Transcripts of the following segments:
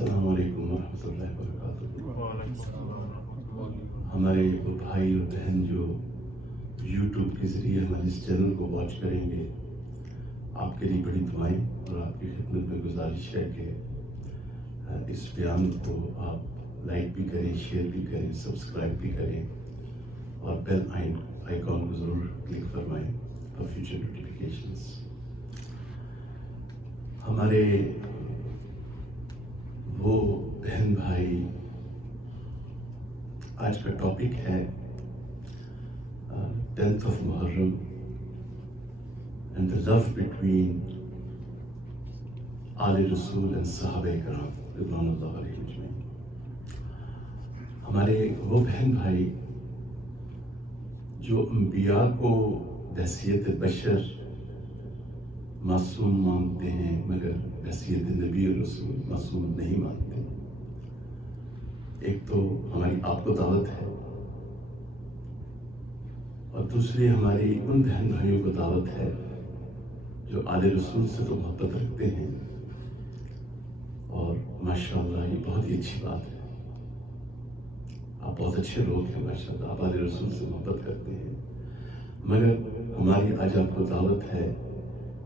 السلام علیکم ورحمۃ اللہ وبرکاتہ۔ ہمارے وہ بھائی اور بہن جو یوٹیوب کے ذریعے ہمارے اس چینل کو واچ کریں گے، آپ کے لیے بڑی دعائیں اور آپ کی خدمت میں گزارش ہے کہ اس بیان کو آپ لائک بھی کریں، شیئر بھی کریں، سبسکرائب بھی کریں اور بیل آئیکن کو ضرور کلک فرمائیں فار فیوچر نوٹیفیکیشنز۔ ہمارے وہ بہن بھائی، آج کا ٹاپک ہے 10th of Muharram and the love between آل رسول and صحابہ کرام رضوان اللہ علیہم اجمعین۔ ہمارے وہ بہن بھائی جو انبیاء کو بحیثیت بشر معصوم مانتے ہیں مگر بحیثیت نبی اور رسول معصوم نہیں مانتے، ایک تو ہماری آپ کو دعوت ہے اور دوسری ہماری ان بہن بھائیوں کو دعوت ہے جو آل رسول سے تو محبت رکھتے ہیں، اور ماشاءاللہ یہ بہت ہی اچھی بات ہے، آپ بہت اچھے لوگ ہیں ماشاءاللہ، آپ آل رسول سے محبت کرتے ہیں، مگر ہماری آج آپ کو دعوت ہے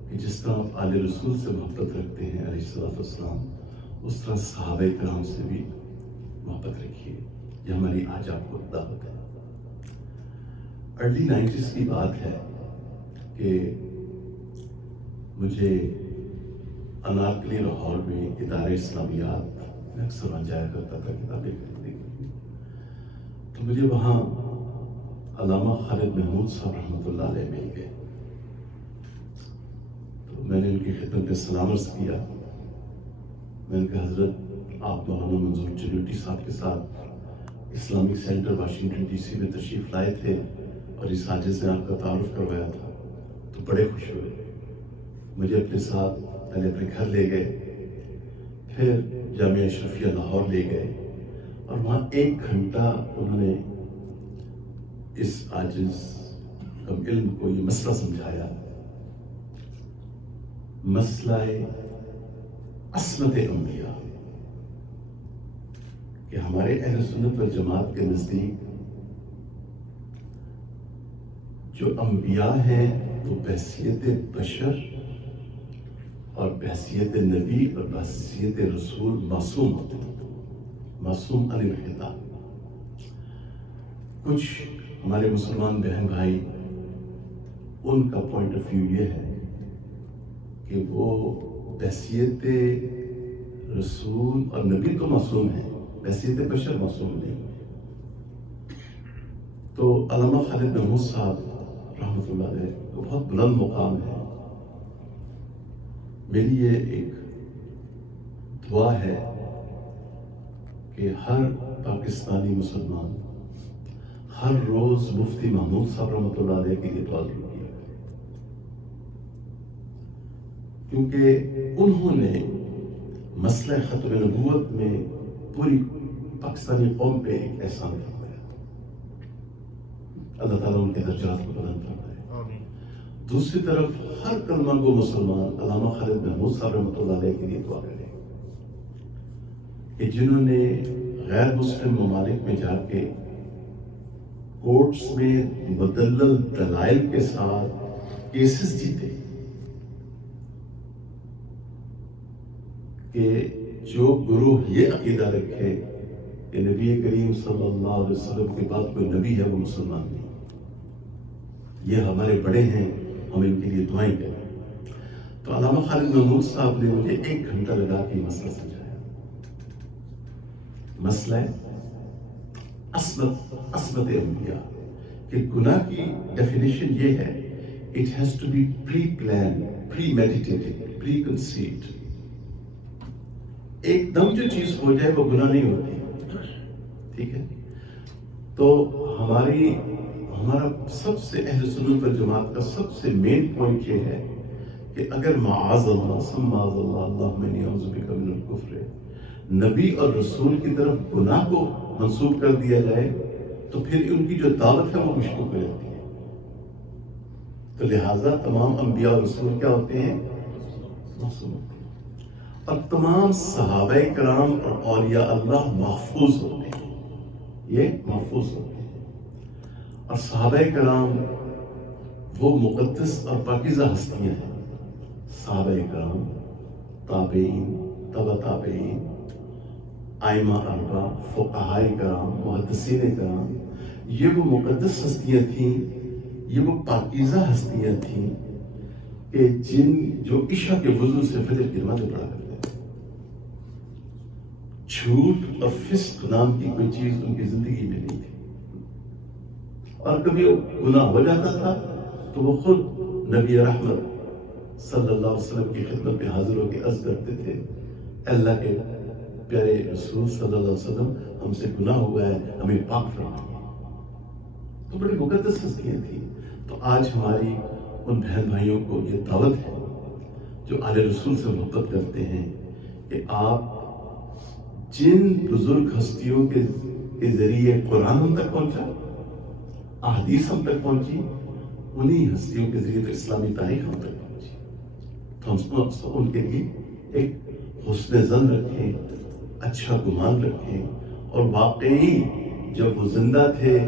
کہ جس طرح آپ آل رسول سے محبت رکھتے ہیں علیہ الصلوۃ والسلام، اس طرح صحابہ کرام سے بھی محبت رکھیے۔ یہ ہماری آج آپ کو دعوت ہے۔ ارلی 90s کی بات ہے کہ مجھے انارکلی لاہور میں ادارہ اسلامیات میں اکثر وہاں جایا کرتا تھا کتابیں خریدنے کے لیے، تو مجھے وہاں علامہ خالد محمود صاحب رحمۃ اللہ علیہ مل گئے، تو میں نے ان کی خدمت میں سلام عرض کیا۔ میں نے کہا حضرت آپ مولانا منظور چلوٹی صاحب کے ساتھ Islamic centre Washington D C میں تشریف لائے تھے اور اس ساجد نے آپ کا تعارف کروایا تھا، تو بڑے خوش ہوئے، مجھے اپنے ساتھ پہلے اپنے گھر لے گئے، پھر جامعہ اشرفیہ لاہور لے گئے اور وہاں 1 گھنٹہ انہوں نے اس عاجز کم علم کو یہ مسئلہ سمجھایا، مسئلہ عصمت انبیاء، کہ ہمارے اہل سنت والجماعت کے نزدیک جو انبیاء ہیں وہ بحیثیت بشر اور بحیثیت نبی اور بحیثیت رسول معصوم ہوتے ہیں، معصوم عن الخطا۔ کچھ ہمارے مسلمان بہن بھائی ان کا پوائنٹ آف ویو یہ ہے کہ وہ بحیثیت رسول اور نبی تو معصوم ہیں، بحیثیت بشر معصوم نہیں۔ تو علامہ خالد محمود صاحب رحمۃ اللہ علیہ کو بہت بلند مقام ہے، میری یہ ایک دعا ہے کہ ہر پاکستانی مسلمان ہر روز مفتی محمود صاحب رحمۃ اللہ علیہ کے لیے دعا ضرور کیا کرے، کیونکہ انہوں نے مسئلہ ختم نبوت میں پوری پاکستانی قوم پہ ایک احسان فرمایا، اللہ تعالیٰ ان کے درجات کو بلند فرمائے۔ دوسری طرف ہر کلمہ گو مسلمان علامہ خالد محمود صاحب رحمۃ اللہ علیہ کے لیے دعا کرے کہ جنہوں نے غیر مسلم ممالک میں جا کے کورٹس میں مدلل دلائل کے ساتھ کیسز جیتے، کہ جو گروہ یہ عقیدہ رکھے کہ نبی کریم صلی اللہ علیہ وسلم کے بعد کوئی نبی ہے وہ مسلمان نہیں، یہ ہمارے بڑے ہیں، ہم ان کے لیے دعائیں کریں۔ تو علامہ خالد محمود صاحب نے مجھے 1 گھنٹہ لگا کے یہ مسئلہ سمجھایا، مسئلہ عصمت انبیاء، کہ گناہ کی ڈیفینیشن یہ ہے it has to be pre plan, premeditated, preconceived. ایک دم جو چیز ہو جائے وہ گناہ نہیں ہوتی، ٹھیک ہے؟ تو ہمارا سب سے اہل سنت والجماعت کا سب سے مین پوائنٹ یہ ہے کہ اگر معاذ اللہ ثم معاذ اللہ اللہم انی اعوذ بک من الکفر نبی اور رسول کی طرف گناہ کو منسوب کر دیا جائے تو پھر ان کی جو دعوت ہے وہ مشکوک ہو جاتی ہے۔ تو لہٰذا تمام انبیاء اور رسول کیا ہوتے ہیں؟ معصوم ہوتے ہیں۔ اور تمام صحابہ کرام اور اولیاء اللہ محفوظ ہوتے ہیں، یہ محفوظ ہوتے ہیں۔ اور صحابہ کرام وہ مقدس اور پاکیزہ ہستیاں ہیں۔ صحابہ کرام، تابعین، تبع تابعین، ائمہ اربعہ، فقہاء کرام، محدثین کرام، یہ وہ مقدس ہستیاں تھیں، یہ وہ پاکیزہ ہستیاں تھیں کہ جو عشاء کے وضو سے فجر کی نمازیں پڑھا کرتے تھے۔ جھوٹ اور فسق نام کی کوئی چیز ان کی زندگی میں نہیں تھی، اور کبھی گناہ ہو جاتا تھا تو وہ خود نبی رحمت صلی اللہ علیہ وسلم کی خدمت میں حاضر ہو کے عرض کرتے تھے، اللہ کے پیارے رسول صلی اللہ علیہ وسلم، ہم سے گناہ ہوا ہے، ہمیں پاک فرمائیے۔ تو بڑی مقدس ہستیاں تھیں۔ تو آج ہماری ان بہن بھائیوں کو یہ دعوت ہے جو آل رسول سے محبت کرتے ہیں کہ آپ جن بزرگ ہستیوں کے ذریعے قرآن ہم تک پہنچا، احادیث ہم تک پہنچی، انہی ہستیوں کے ذریعے تو اسلامی تاریخ ہم تک پہنچی۔ تو ہم ان کے لیے ایک حسن ظن رکھیں، اچھا گمان رکھیں، اور واقعی جب وہ زندہ تھے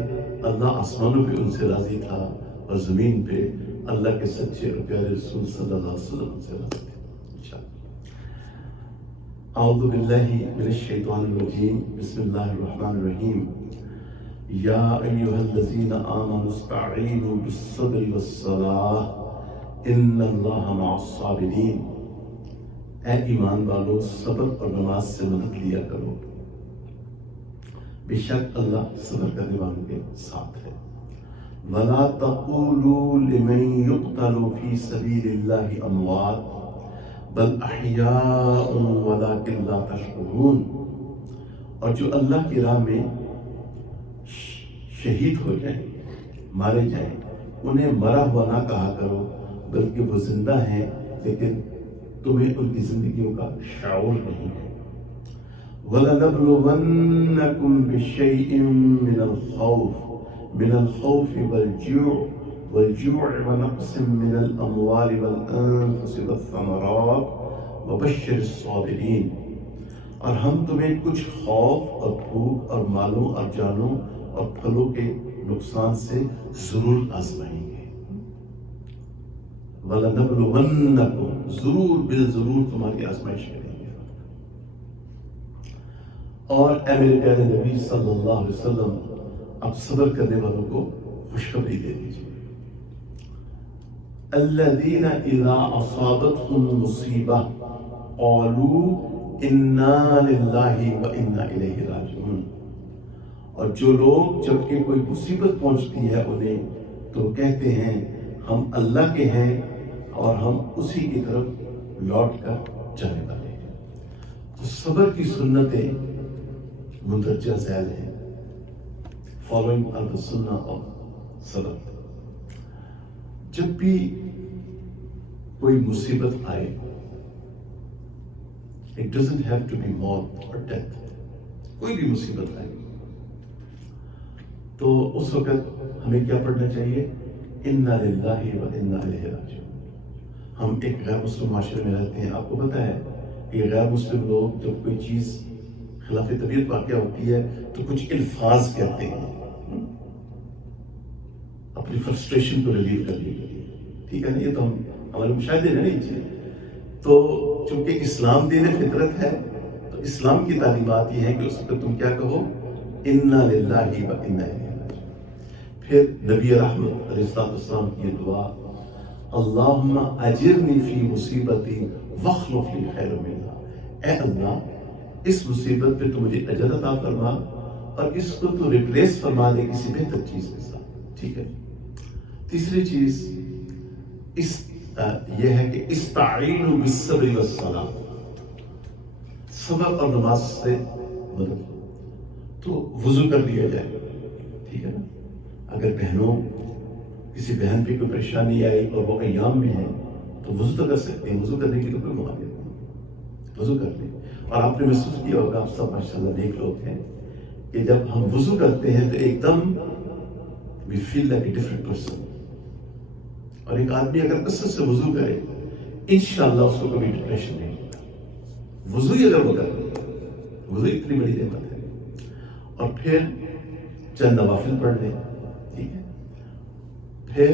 اللہ آسمانوں پہ ان سے راضی تھا، اور زمین پہ اللہ کے سچے اور پیارے رسول صلی اللہ علیہ وسلم سے راضی تھے انشاءاللہ۔ اعوذ باللہ من الشیطان الرجیم، بسم اللہ الرحمن الرحیم۔ یا ایہا الذین آمنوا استعینوا بالصبر والصلاۃ ان اللہ مع الصابرین۔ اے ایمان والو، صبر اور نماز سے مدد لیا کرو، بے شک اللہ صبر کرنے والوں کے ساتھ ہے۔ وَلَا تَقُولُوا لِمَن يُقْتَلُ فِي سَبِيلِ اللَّهِ أَمْوَاتٌ بَلْ أَحْيَاءٌ وَلَكِنْ لَا تَشْعُرُونَ۔ اور جو اللہ کی راہ میں شہید ہو جائیں، مارے جائیں، انہیں مرا ہوا نہ کہا کرو، بلکہ وہ زندہ ہیں، لیکن تمہیں ان کی زندگیوں کا شعور نہیں ہے۔ وَلَنَبْلُوَنَّكُمْ بِشَيْءٍ من الخوف والجوع ونقص من الأموال والأنفس والثمرات وبشر الصابرین۔ اور ہم تمہیں کچھ خوف اور بھوک اور مالوں اور جانوں اور پھلوں کے نقصان سے ضرور آزمائیں گے۔ وَلَنَبْلُوَنَّكُمْ، ضرور بالضرور تمہاری آزمائش کریں گے۔ اور اے میرے پیارے نبی صلی اللہ علیہ وسلم، آپ صبر کرنے والوں کو خوشخبری دے دیجیے۔ الذین اذا اصابتهم مصیبہ قالوا انا للہ وانا الیہ راجعون۔ اور جو لوگ جب کہ کوئی مصیبت پہنچتی ہے انہیں، تو کہتے ہیں ہم اللہ کے ہیں اور ہم اسی کی طرف لوٹ کر جانے والے ہیں۔ تو صبر کی سنتیں مندرجہ ذیل ہیں۔ Following are the sunnah of صبر۔ جب بھی کوئی مصیبت آئے، it doesn't have to be موت or death، کوئی بھی مصیبت آئے تو اس وقت ہمیں کیا پڑھنا چاہیے؟ انا للہ وانا الیہ راجعون۔ ہم ایک غیر مسلم معاشرے میں رہتے ہیں، آپ کو پتہ ہے کہ غیر مسلم لوگ جب کوئی چیز خلاف طبیعت واقعہ ہوتی ہے تو کچھ الفاظ کہتے ہیں اپنی فرسٹریشن کو ریلیو کرنے کے لیے، ٹھیک ہے نا؟ یہ تو ہمارے مشاہدے میں نہیں چاہیے۔ تو چونکہ اسلام دین فطرت ہے، تو اسلام کی تعلیمات یہ ہیں کہ اس وقت تم کیا کہو؟ انا للہ وانا الیہ راجعون۔ پھر نبی رحمت علیہ السلام کی یہ دعا، اللہم اجرنی فی مصیبتی واخلف لی خیرا منہا۔ اے اللہ، اس مصیبت پہ تو مجھے اجر عطا فرما اور اس کو تو ریپلیس فرما دے کسی بہتر چیز کے ساتھ، ٹھیک ہے؟ تیسری چیز یہ ہے کہ استعینوا بالصبر والصلاۃ، صبر اور نماز سے مدد۔ تو وضو کر لیا جائے، ٹھیک ہے نا؟ اگر بہنوں کسی بہن پہ کوئی پریشانی آئی اور وہ ایام میں ہے تو وضو تو کر سکتے ہیں، وضو کرنے کی تو کوئی ممانعت نہیں، وضو کر لیں۔ اور آپ نے محسوس کیا ہوگا، آپ سب ماشاءاللہ نیک لوگ ہیں، کہ جب ہم وضو کرتے ہیں تو ایک دم we feel like a different person۔ اور ایک آدمی اگر کثرت سے وضو کرے، انشاءاللہ اس کو کبھی ڈپریشن نہیں ہوگا۔ وضو ہی اگر وہ کر لیں، وضو اتنی بڑی نعمت ہے. اور پھر چند نوافل پڑھ لیں، ٹھیک ہے. پھر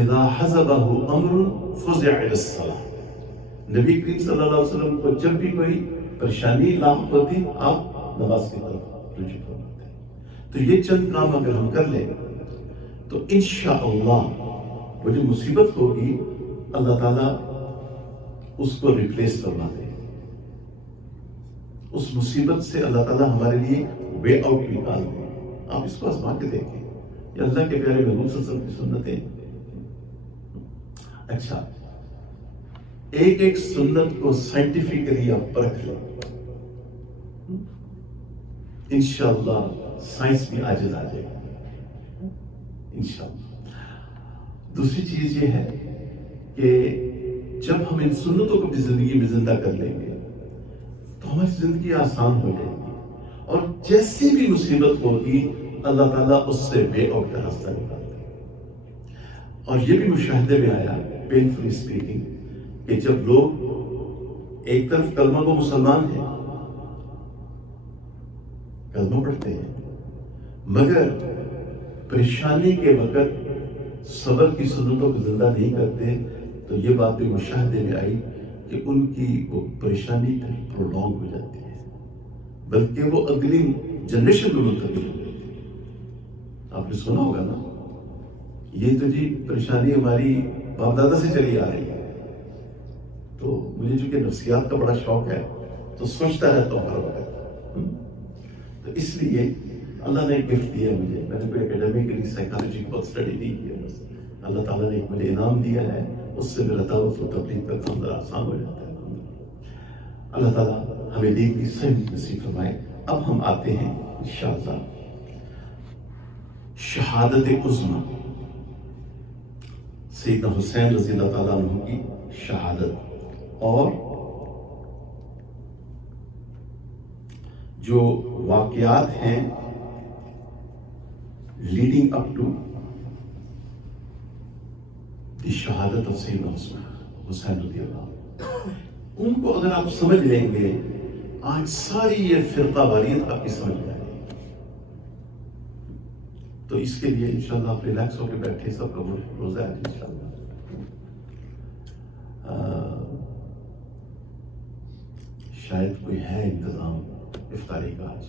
اذا حزبہ امر فزع الى الصلاۃ، نبی کریم صلی اللہ علیہ وسلم کو جب بھی کوئی پریشانی لاحق ہوتی آپ نماز کی طرف رجوع فرماتے. تو یہ چند کام اگر ہم کر لیں تو انشاءاللہ وہ جو مصیبت ہوگی اللہ تعالیٰ اس کو ریپلیس فرما دے. اس مصیبت سے اللہ تعالیٰ ہمارے لیے وے آؤٹ نکال دے. آپ اس کو آزما کے دیکھیں، یہ اللہ کے پیارے محبوب صلی اللہ علیہ وسلم کی سنتیں. اچھا، ایک ایک سنت کو سائنٹیفکلی آپ پرکھ لیں، انشاءاللہ سائنس بھی عاجز آ جائے گا انشاءاللہ. دوسری چیز یہ ہے کہ جب ہم ان سنتوں کو بھی زندگی میں زندہ کر لیں گے تو ہماری زندگی آسان ہو جائے گی، اور جیسی بھی مصیبت ہوگی اللہ تعالیٰ اس سے وے آؤٹ کا راستہ نکالتا ہے. اور یہ بھی مشاہدے میں آیا پینفلی اسپیکنگ کہ جب لوگ ایک طرف کلمہ کو مسلمان ہیں، کلمہ پڑھتے ہیں، مگر پریشانی کے وقت صبر کی سنتوں کو زندہ نہیں کرتے، تو یہ بات بھی مشاہدے میں آئی کہ ان کی وہ پریشانی پرولونگ ہو جاتی ہے، بلکہ وہ اگلی جنریشن میں منتقل ہو جاتی ہے. آپ نے سنا ہوگا نا، یہ تو جی پریشانی ہماری باپ دادا سے چلی آ رہی ہے. تو مجھے چونکہ نفسیات کا بڑا شوق ہے تو سوچتا رہتا ہوں ہر وقت. تو اس لیے اللہ نے ایک گفٹ دیا مجھے. میں نے کوئی اکیڈمیکلی سائیکالوجی کی بہت اسٹڈی نہیں کی ہے، بس اللہ تعالیٰ نے ایک مجھے انعام دیا ہے، اس سے میرا دعوت و تبلیغ کا کام ذرا آسان ہو جاتا ہے. اللہ تعالیٰ ہمیں دین کی صحیح نصیب فرمائے. اب ہم آتے ہیں انشاءاللہ شہادت عظمی، سیدنا حسین رضی اللہ تعالیٰ عنہ کی شہادت، اور جو واقعات ہیں لیڈنگ اپ ٹو دی شہادت آف سیدنا حسین رضی اللہ، ان کو اگر آپ سمجھ لیں گے آج ساری یہ فرقہ واریت آپ کی سمجھ میں آئے گی. تو اس کے لیے انشاءاللہ آپ ریلیکس ہو کے بیٹھے، سب کا روزہ ہے انشاءاللہ. شاید کوئی ہے انتظام افطاری کا، آج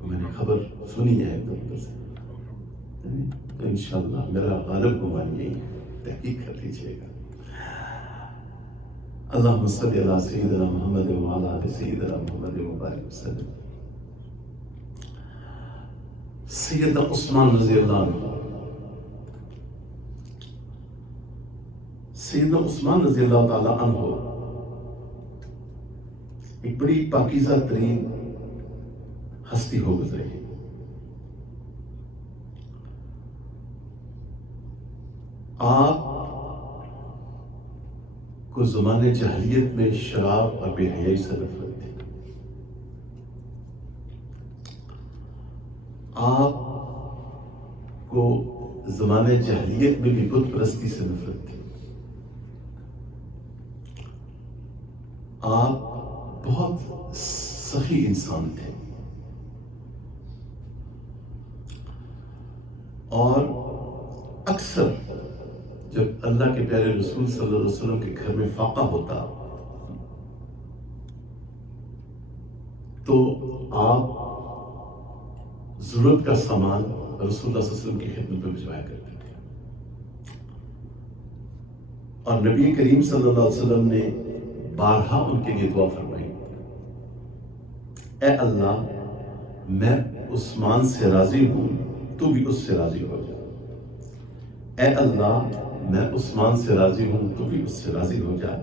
میں نے خبر سنی ہے ادھر سے، تو انشاءاللہ میرا غالب گمان یہی تحقیق کر لیجیے گا. اللہم صلی علی سیدنا محمد وعلی آل سیدنا محمد وبارک وسلم. سیدنا عثمان رضی اللہ عنہ، سیدنا عثمان رضی اللہ تعالی عنہ ایک بڑی پاکیزہ ترین ہستی ہو گزرے. آپ کو زمانے جاہلیت میں شراب اور بے حیائی سے نفرت تھی. آپ کو زمانے جاہلیت میں بھی بت پرستی سے نفرت تھی. آپ بہت سخی انسان تھے، اور اکثر جب اللہ کے پیارے رسول صلی اللہ علیہ وسلم کے گھر میں فاقہ ہوتا تو آپ ضرورت کا سامان رسول اللہ صلی اللہ علیہ وسلم کی خدمت میں بھجوایا کرتے تھے. اور نبی کریم صلی اللہ علیہ وسلم نے بارہا ان کے لیے دعا فرمائی، اے اللہ میں عثمان سے راضی ہوں، تو بھی اس سے راضی ہو جا. اے اللہ میں عثمان سے راضی ہوں، تو بھی اس سے راضی ہو جا.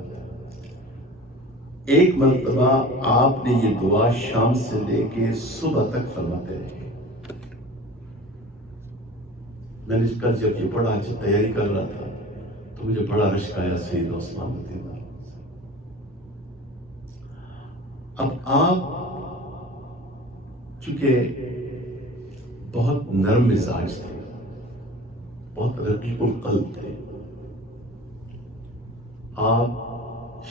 ایک مرتبہ آپ نے یہ دعا شام سے لے کے صبح تک فرماتے رہے. میں نے کل جب یہ پڑھا، جب تیاری کر رہا تھا تو مجھے بڑا رشک آیا سیدنا عثمان رضی اللہ عنہ. اب آپ چونکہ بہت نرم مزاج تھے، بہت رقیق القلب تھے، آپ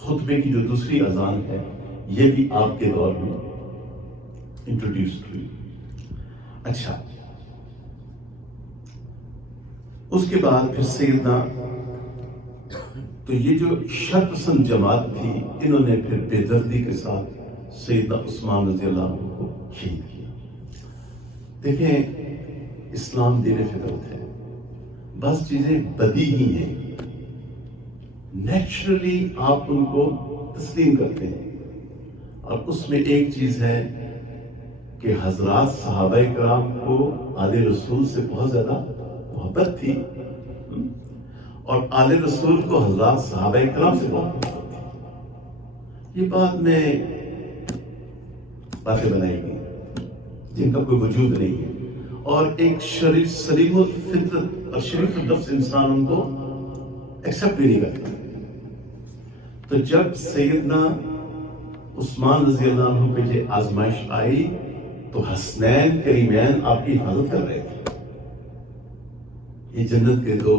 خطبے کی جو دوسری اذان ہے یہ بھی آپ کے دور میں انٹروڈیوس ہوئی. اچھا، اس کے بعد پھر سیدنا، تو یہ جو شر پسند جماعت تھی انہوں نے پھر بے دردی کے ساتھ سیدنا عثمان رضی اللہ عنہ کو شہید کیا. دیکھیں اسلام دین فطرت ہے، بس چیزیں بدی ہی ہیں، نیچرلی آپ ان کو تسلیم کرتے ہیں. اور اس میں ایک چیز ہے کہ حضرات صحابہ کرام کو آل رسول سے بہت زیادہ محبت تھی، اور آل رسول کو حضرات صحابہ کرام سے بہت محبت تھی. یہ بات میں باتیں بنائی گئی جن کا کوئی وجود نہیں ہے، اور ایک سلیم الفطرت اور شریف النفس انسان ان کو ایکسپٹ بھی نہیں کرتا. تو جب سیدنا عثمان رضی اللہ عنہ پہ یہ آزمائش آئی تو حسنین کریمین آپ کی حفاظت کر رہے تھے. یہ جنت کے دو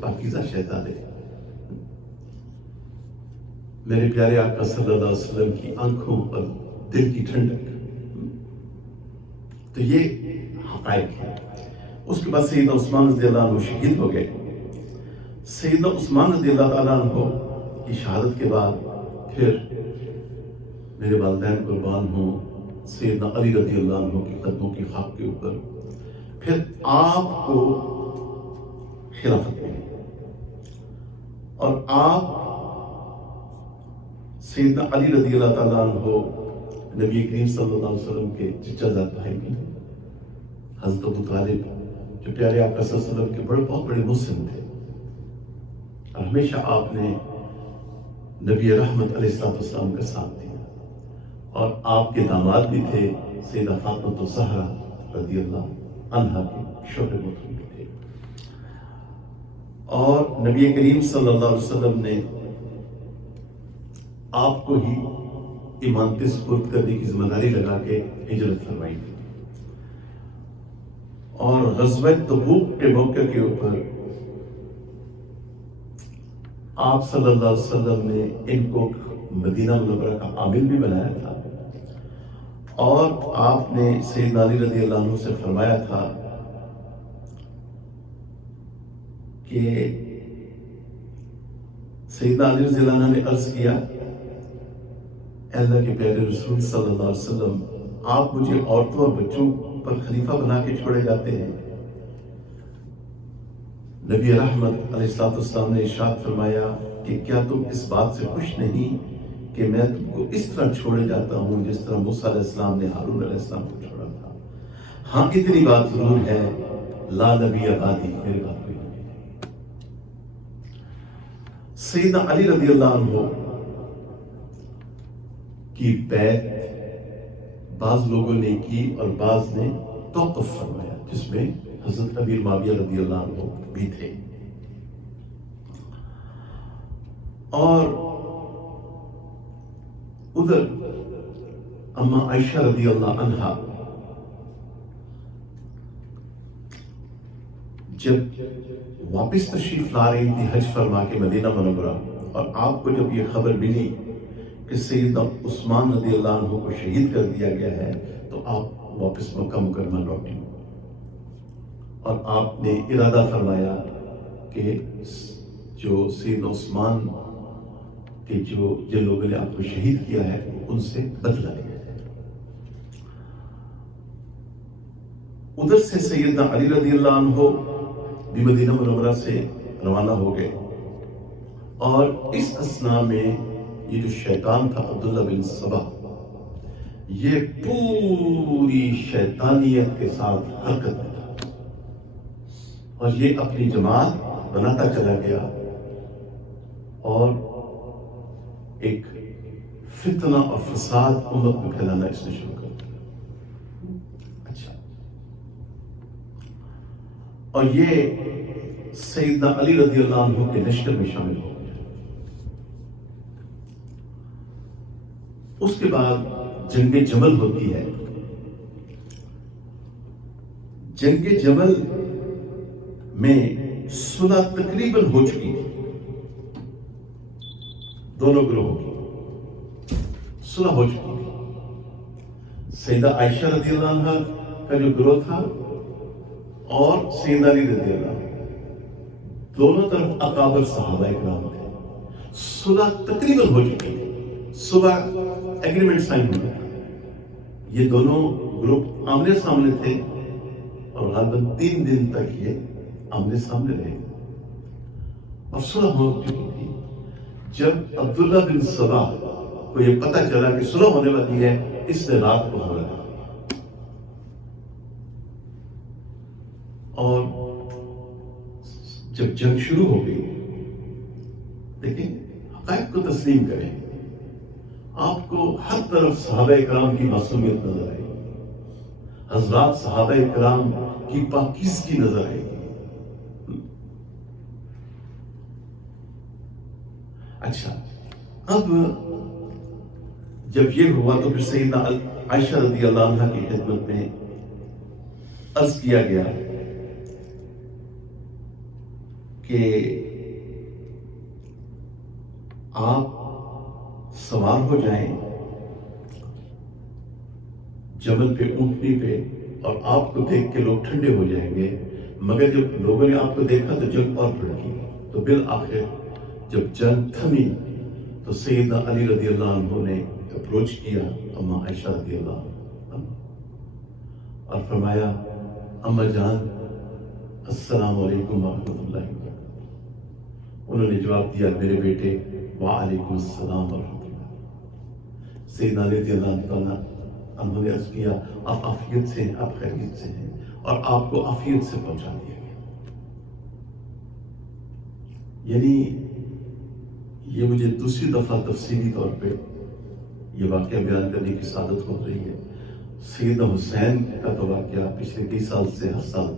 پاکیزہ شہزادے، میرے پیارے آقا صلی اللہ علیہ وسلم کی آنکھوں پر دل کی ٹھنڈک. تو یہ حقائق ہے. اس کے بعد سیدنا عثمان رضی اللہ عنہ شہید ہو گئے. سیدنا عثمان رضی اللہ تعالیٰ عنہ کی شہادت کے بعد پھر میرے والدین قربان ہوں سیدنا علی رضی اللہ عنہ کے قدموں کی خاک کے اوپر پھر آپ کو خلافت ملی، اور آپ سیدنا علی رضی اللہ تعالیٰ عنہ نبی کریم صلی اللہ علیہ وسلم کے چچا زاد بھائی بھی ہیں. حضرت ابو طالب جو پیارے آقا صلی اللہ علیہ وسلم کے بہت بڑے محسن تھے، اور ہمیشہ آپ نے نبی رحمت علیہ السلام کا ساتھ دیا. اور آپ کے داماد بھی تھے سیدہ فاطمہ الزہرا رضی اللہ عنہا کے شوہر محترم بھی تھے. اور نبی کریم صلی اللہ علیہ وسلم نے آپ کو ہی امامت سپرد کرنے کی ذمہ داری لگا کے ہجرت فرمائی تھی. اور غزوہ تبوک کے موقع کے اوپر آپ صلی اللہ علیہ وسلم نے ان کو مدینہ منورہ کا عامل بھی بنایا تھا، اور آپ نے سیدنا علی رضی اللہ عنہ سے فرمایا تھا کہ سیدنا علی رضی اللہ عنہ نے عرض کیا، اے اللہ کے پیارے رسول صلی اللہ علیہ وسلم، آپ مجھے عورتوں اور بچوں پر خلیفہ بنا کے چھوڑے جاتے ہیں. نبی رحمت علیہ السلام نے ارشاد فرمایا کہ کیا تم اس بات سے خوش نہیں کہ میں تم کو اس طرح چھوڑے جاتا ہوں جس طرح موسیٰ علیہ السلام نے ہارون علیہ السلام کو چھوڑا تھا. ہاں اتنی بات ضرور ہے، لا نبی بعدی، میرے بعد کوئی نبی نہیں. سیدنا علی رضی اللہ عنہ کی بیعت بعض لوگوں نے کی اور بعض نے توقف فرمایا، جس میں حضرت امیر معاویہ رضی اللہ عنہ بھی تھے. اور ادھر اما عائشہ رضی اللہ عنہا جب واپس تشریف لا رہی تھی حج فرما کے مدینہ منورہ، اور آپ کو جب یہ خبر ملی کہ سیدنا عثمان رضی اللہ عنہ کو شہید کر دیا گیا ہے، تو آپ واپس مکہ مکرمہ لوٹی، اور آپ نے ارادہ فرمایا کہ جو سیدنا عثمان کہ جن لوگوں نے آپ کو شہید کیا ہے ان سے بدلہ لیا جائے. ادھر سے سیدنا علی رضی اللہ عنہ بھی مدینہ منورہ سے روانہ ہو گئے، اور اس اثناء میں یہ جو شیطان تھا عبداللہ بن سبا، یہ پوری شیطانیت کے ساتھ حرکت میں تھا، اور یہ اپنی جماعت بناتا چلا گیا اور ایک فتنہ اور فساد امت میں پھیلانا اس نے شروع کر دیا. اچھا، اور یہ سیدنا علی رضی اللہ عنہ کے لشکر میں شامل ہو گیا. اس کے بعد جنگ جمل ہوتی ہے. جنگ جمل میں صلح تقریباً ہو چکی تھی. دونوں گروہوں کی صلح ہو چکی تھی. سیدہ عائشہ رضی اللہ عنہ کا جو گروہ تھا اور سیدنا علی رضی اللہ عنہ، دونوں طرف اکابر صحابہ اکرام تھے. صلح تقریباً ہو چکی تھی، صبح ایگریمنٹ سائن ہوا. یہ دونوں گروپ آمنے سامنے تھے اور غالباً 3 دن تک یہ آمنے سامنے رہے اور صلح ہو چکی تھی. جب عبداللہ بن سبا کو یہ پتہ چلا کہ صلح ہونے والی ہے، اس نے رات کو حملہ کیا اور جب جنگ شروع ہو گئی، دیکھیں حقائق کو تسلیم کریں، آپ کو ہر طرف صحابہ اکرام کی معصومیت نظر آئے گی، حضرات صحابہ اکرام کی پاکیزگی نظر آئے گی. اچھا، اب جب یہ ہوا تو پھر سیدنا عائشہ رضی اللہ عنہ کی خدمت میں عرض کیا گیا کہ آپ سوار ہو جائیں جمل پہ، اونٹنی پہ، اور آپ کو دیکھ کے لوگ ٹھنڈے ہو جائیں گے. مگر جب لوگوں نے آپ کو دیکھا تو جنگ اور بڑھ گئی. تو بالآخر جب جنگ تھمی تو سیدنا علی رضی اللہ عنہ نے اپروچ کیا اما عائشہ رضی اللہ عنہ اور فرمایا، اما جان السلام علیکم ورحمۃ اللہ وبرکاتہ. انہوں نے جواب دیا، میرے بیٹے وعلیکم السلام ورحمۃ اللہ. سیدنا علی رضی اللہ عنہ نے عرض کیا، آپ عافیت سے ہیں، آپ خیریت سے ہیں، اور آپ کو عافیت سے پہنچا دیا گیا. یعنی یہ مجھے دوسری دفعہ تفصیلی طور پہ یہ واقعہ بیان کرنے کی سعادت ہو رہی ہے. سیدنا حسین کا تو واقعہ پچھلے 20 سال سے ہر سال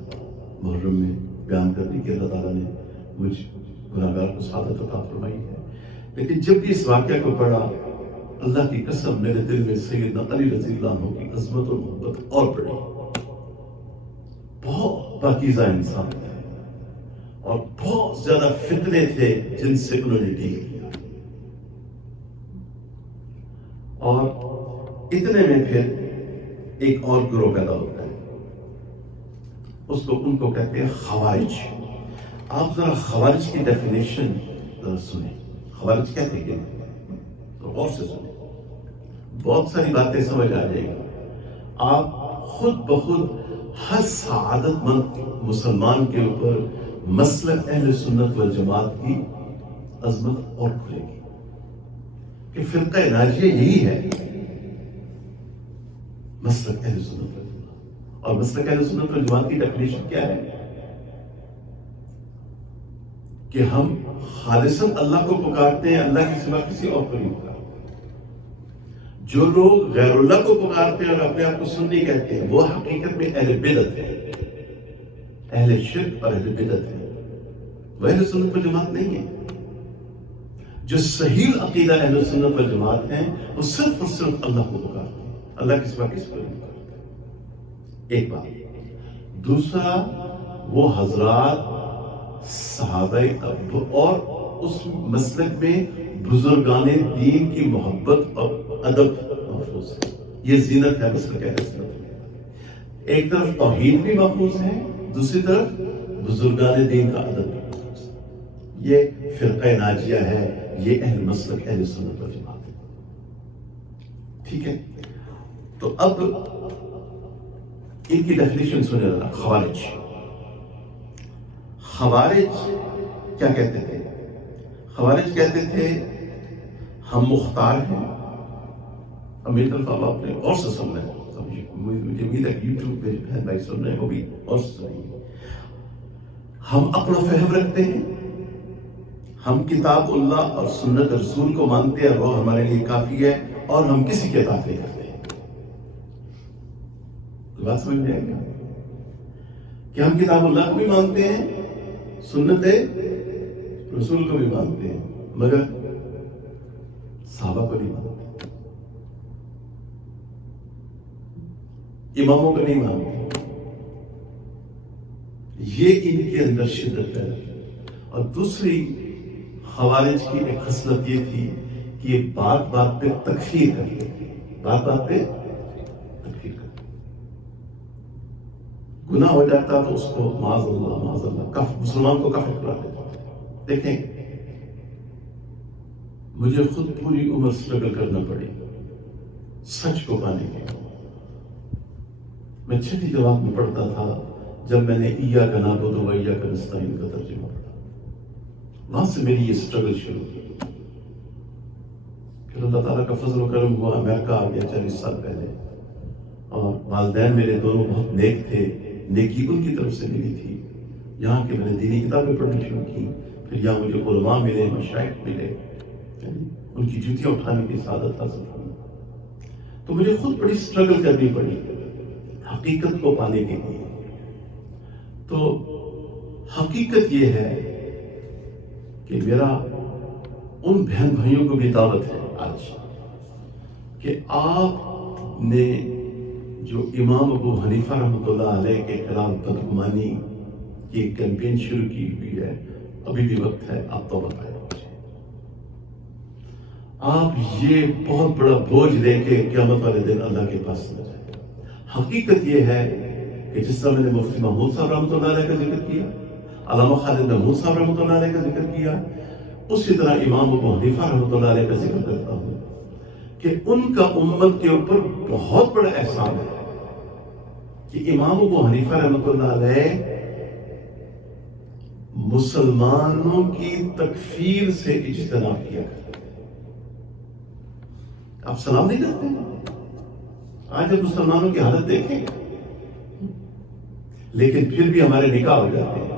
محرم میں بیان کرنے کی اللہ تعالیٰ نے مجھ گناہگار کو سعادت عطا فرمائی ہے. لیکن جب بھی اس واقعہ کو پڑھا، اللہ کی قسم میرے دل میں سیدنا علی رضی اللہ عنہ کی عظمت اور محبت اور بڑھی. بہت پاکیزہ انسان تھے اور بہت زیادہ فتنے تھے جن سے انہوں نے ڈیل کیا. اور اتنے میں پھر ایک اور گروہ پیدا ہوتا ہے، ان کو کہتے ہیں خوارج. آپ ذرا خوارج کی ڈیفینیشن ذرا سنیں. خوارج کیا تھے کہ تو غور سے سنیں، بہت ساری باتیں سمجھ آ جائیں گی. آپ خود بخود ہر سعادت مند مسلمان کے اوپر مسلک اہل سنت والجماعت کی عظمت اور کھلے گی کہ فرقہ ناجیہ یہی ہے، مسلک اہل سنت والجماعت. اور مسلک اہل سنت والجماعت کی ڈیفینیشن کیا ہے؟ کہ ہم خالصاً اللہ کو پکارتے ہیں، اللہ کے سوا کسی اور کو نہیں پکارتے. جو لوگ غیر اللہ کو پکارتے ہیں اور اپنے آپ کو سنی کہتے ہیں، وہ حقیقت میں اہل بدعت ہے، اہل شرک اور اہل بدعت ہے. وہ اہل سنت والجماعت نہیں ہے. جو صحیح عقیدہ اہل سنت والجماعت ہیں وہ صرف اور صرف اللہ کو پکارتے ہیں، اللہ کے سوا کسی کو نہیں پکارتے. ایک بات. دوسرا، وہ حضرات صحابہ اور اس مسلک میں بزرگان دین کی محبت اور ادب محفوظ ہے. یہ زینت ہے مسلک اہل سنت میں. ایک طرف توحید بھی محفوظ ہے، دوسری طرف بزرگان دین کا ادب بھی محفوظ ہے. یہ فرقہ ناجیہ ہے، یہ اہل مسلک اہل سنت والجماعت ہے. ٹھیک ہے، تو اب ان کی ڈیفینیشن سنے ذرا. خوارج کیا کہتے تھے؟ خوارج کہتے تھے ہم مختار ہیں. اب میری طرف آپ نے اور سے سننا ہے، مجھے امید ہے کہ یوٹیوب پہ بہن بھائی سن رہے ہیں، وہ بھی اور سے سنیں گے. ہم عقل و فہم رکھتے ہیں، ہم کتاب اللہ اور سنت رسول کو مانتے ہیں، وہ ہمارے لیے کافی ہے، اور ہم کسی کی اطاعت نہیں کرتے ہیں. تو بات سمجھ میں آئے گا کہ ہم کتاب اللہ کو بھی مانتے ہیں، سنت رسول کو بھی مانتے ہیں، مگر صحابہ کو نہیں مانتے، اماموں کو نہیں مانتے. یہ ان کے اندر شدت ہے. اور دوسری خوارج کی ایک خصلت یہ تھی کہ یہ بات بات پہ تکفیر کرتے ہیں، بات بات پہ تکفیر کرتے ہیں۔ گناہ ہو جاتا تو اس کو معاذ اللہ مسلمان کو کافر کرا دیتا۔ دیکھیں، مجھے خود پوری عمر سٹرگل کرنا پڑی سچ کو پانے کے لیے۔ میں چھٹی جماعت میں پڑھتا تھا جب میں نے ایاک نعبد و ایاک نستعین کا ترجمہ پڑھا، وہاں سے میری یہ سٹرگل شروع ہوئی۔ پھر اللہ تعالیٰ کا فضل و کرم ہوا، امریکہ آ گیا 40 سال پہلے، اور والدین میرے دونوں بہت نیک تھے، نیکی ان کی طرف سے ملی تھی۔ یہاں کے میں نے دینی کتابیں پڑھنی شروع کی، پھر یہاں مجھے علماء ملے، مشائخ ملے، ان کی جوتیاں اٹھانے کی سعادت حاصل ہوئی۔ تو مجھے خود بڑی سٹرگل کرنی پڑی حقیقت کو پانے کے لیے۔ تو حقیقت یہ ہے کہ میرا ان بہن بھائیوں کو بھی دعوت ہے آج کہ آپ نے جو امام ابو حنیفہ رحمۃ اللہ علیہ کے خلاف بدگمانی کی ایک کیمپین شروع کی ہوئی ہے، ابھی بھی وقت ہے، آپ توبہ کریں۔ آپ یہ بہت بڑا بوجھ لے کے قیامت والے دن اللہ کے پاس نہ جائیں۔ حقیقت یہ ہے کہ جس طرح میں نے مفتی محمود صاحب رحمۃ اللہ علیہ کا ذکر کیا، علامہ خالد محمود صاحب رحمۃ اللہ علیہ کا ذکر کیا، اسی طرح امام ابو حنیفہ رحمۃ اللہ علیہ کا ذکر کرتا ہوں کہ ان کا امت کے اوپر بہت بڑا احسان ہے کہ امام ابو حنیفہ رحمۃ اللہ علیہ مسلمانوں کی تکفیر سے اجتناب کیا کرتے۔ آپ سلام نہیں کرتے ہیں؟ آج جب مسلمانوں کی حالت دیکھیں، لیکن پھر بھی ہمارے نکاح ہو جاتے ہیں،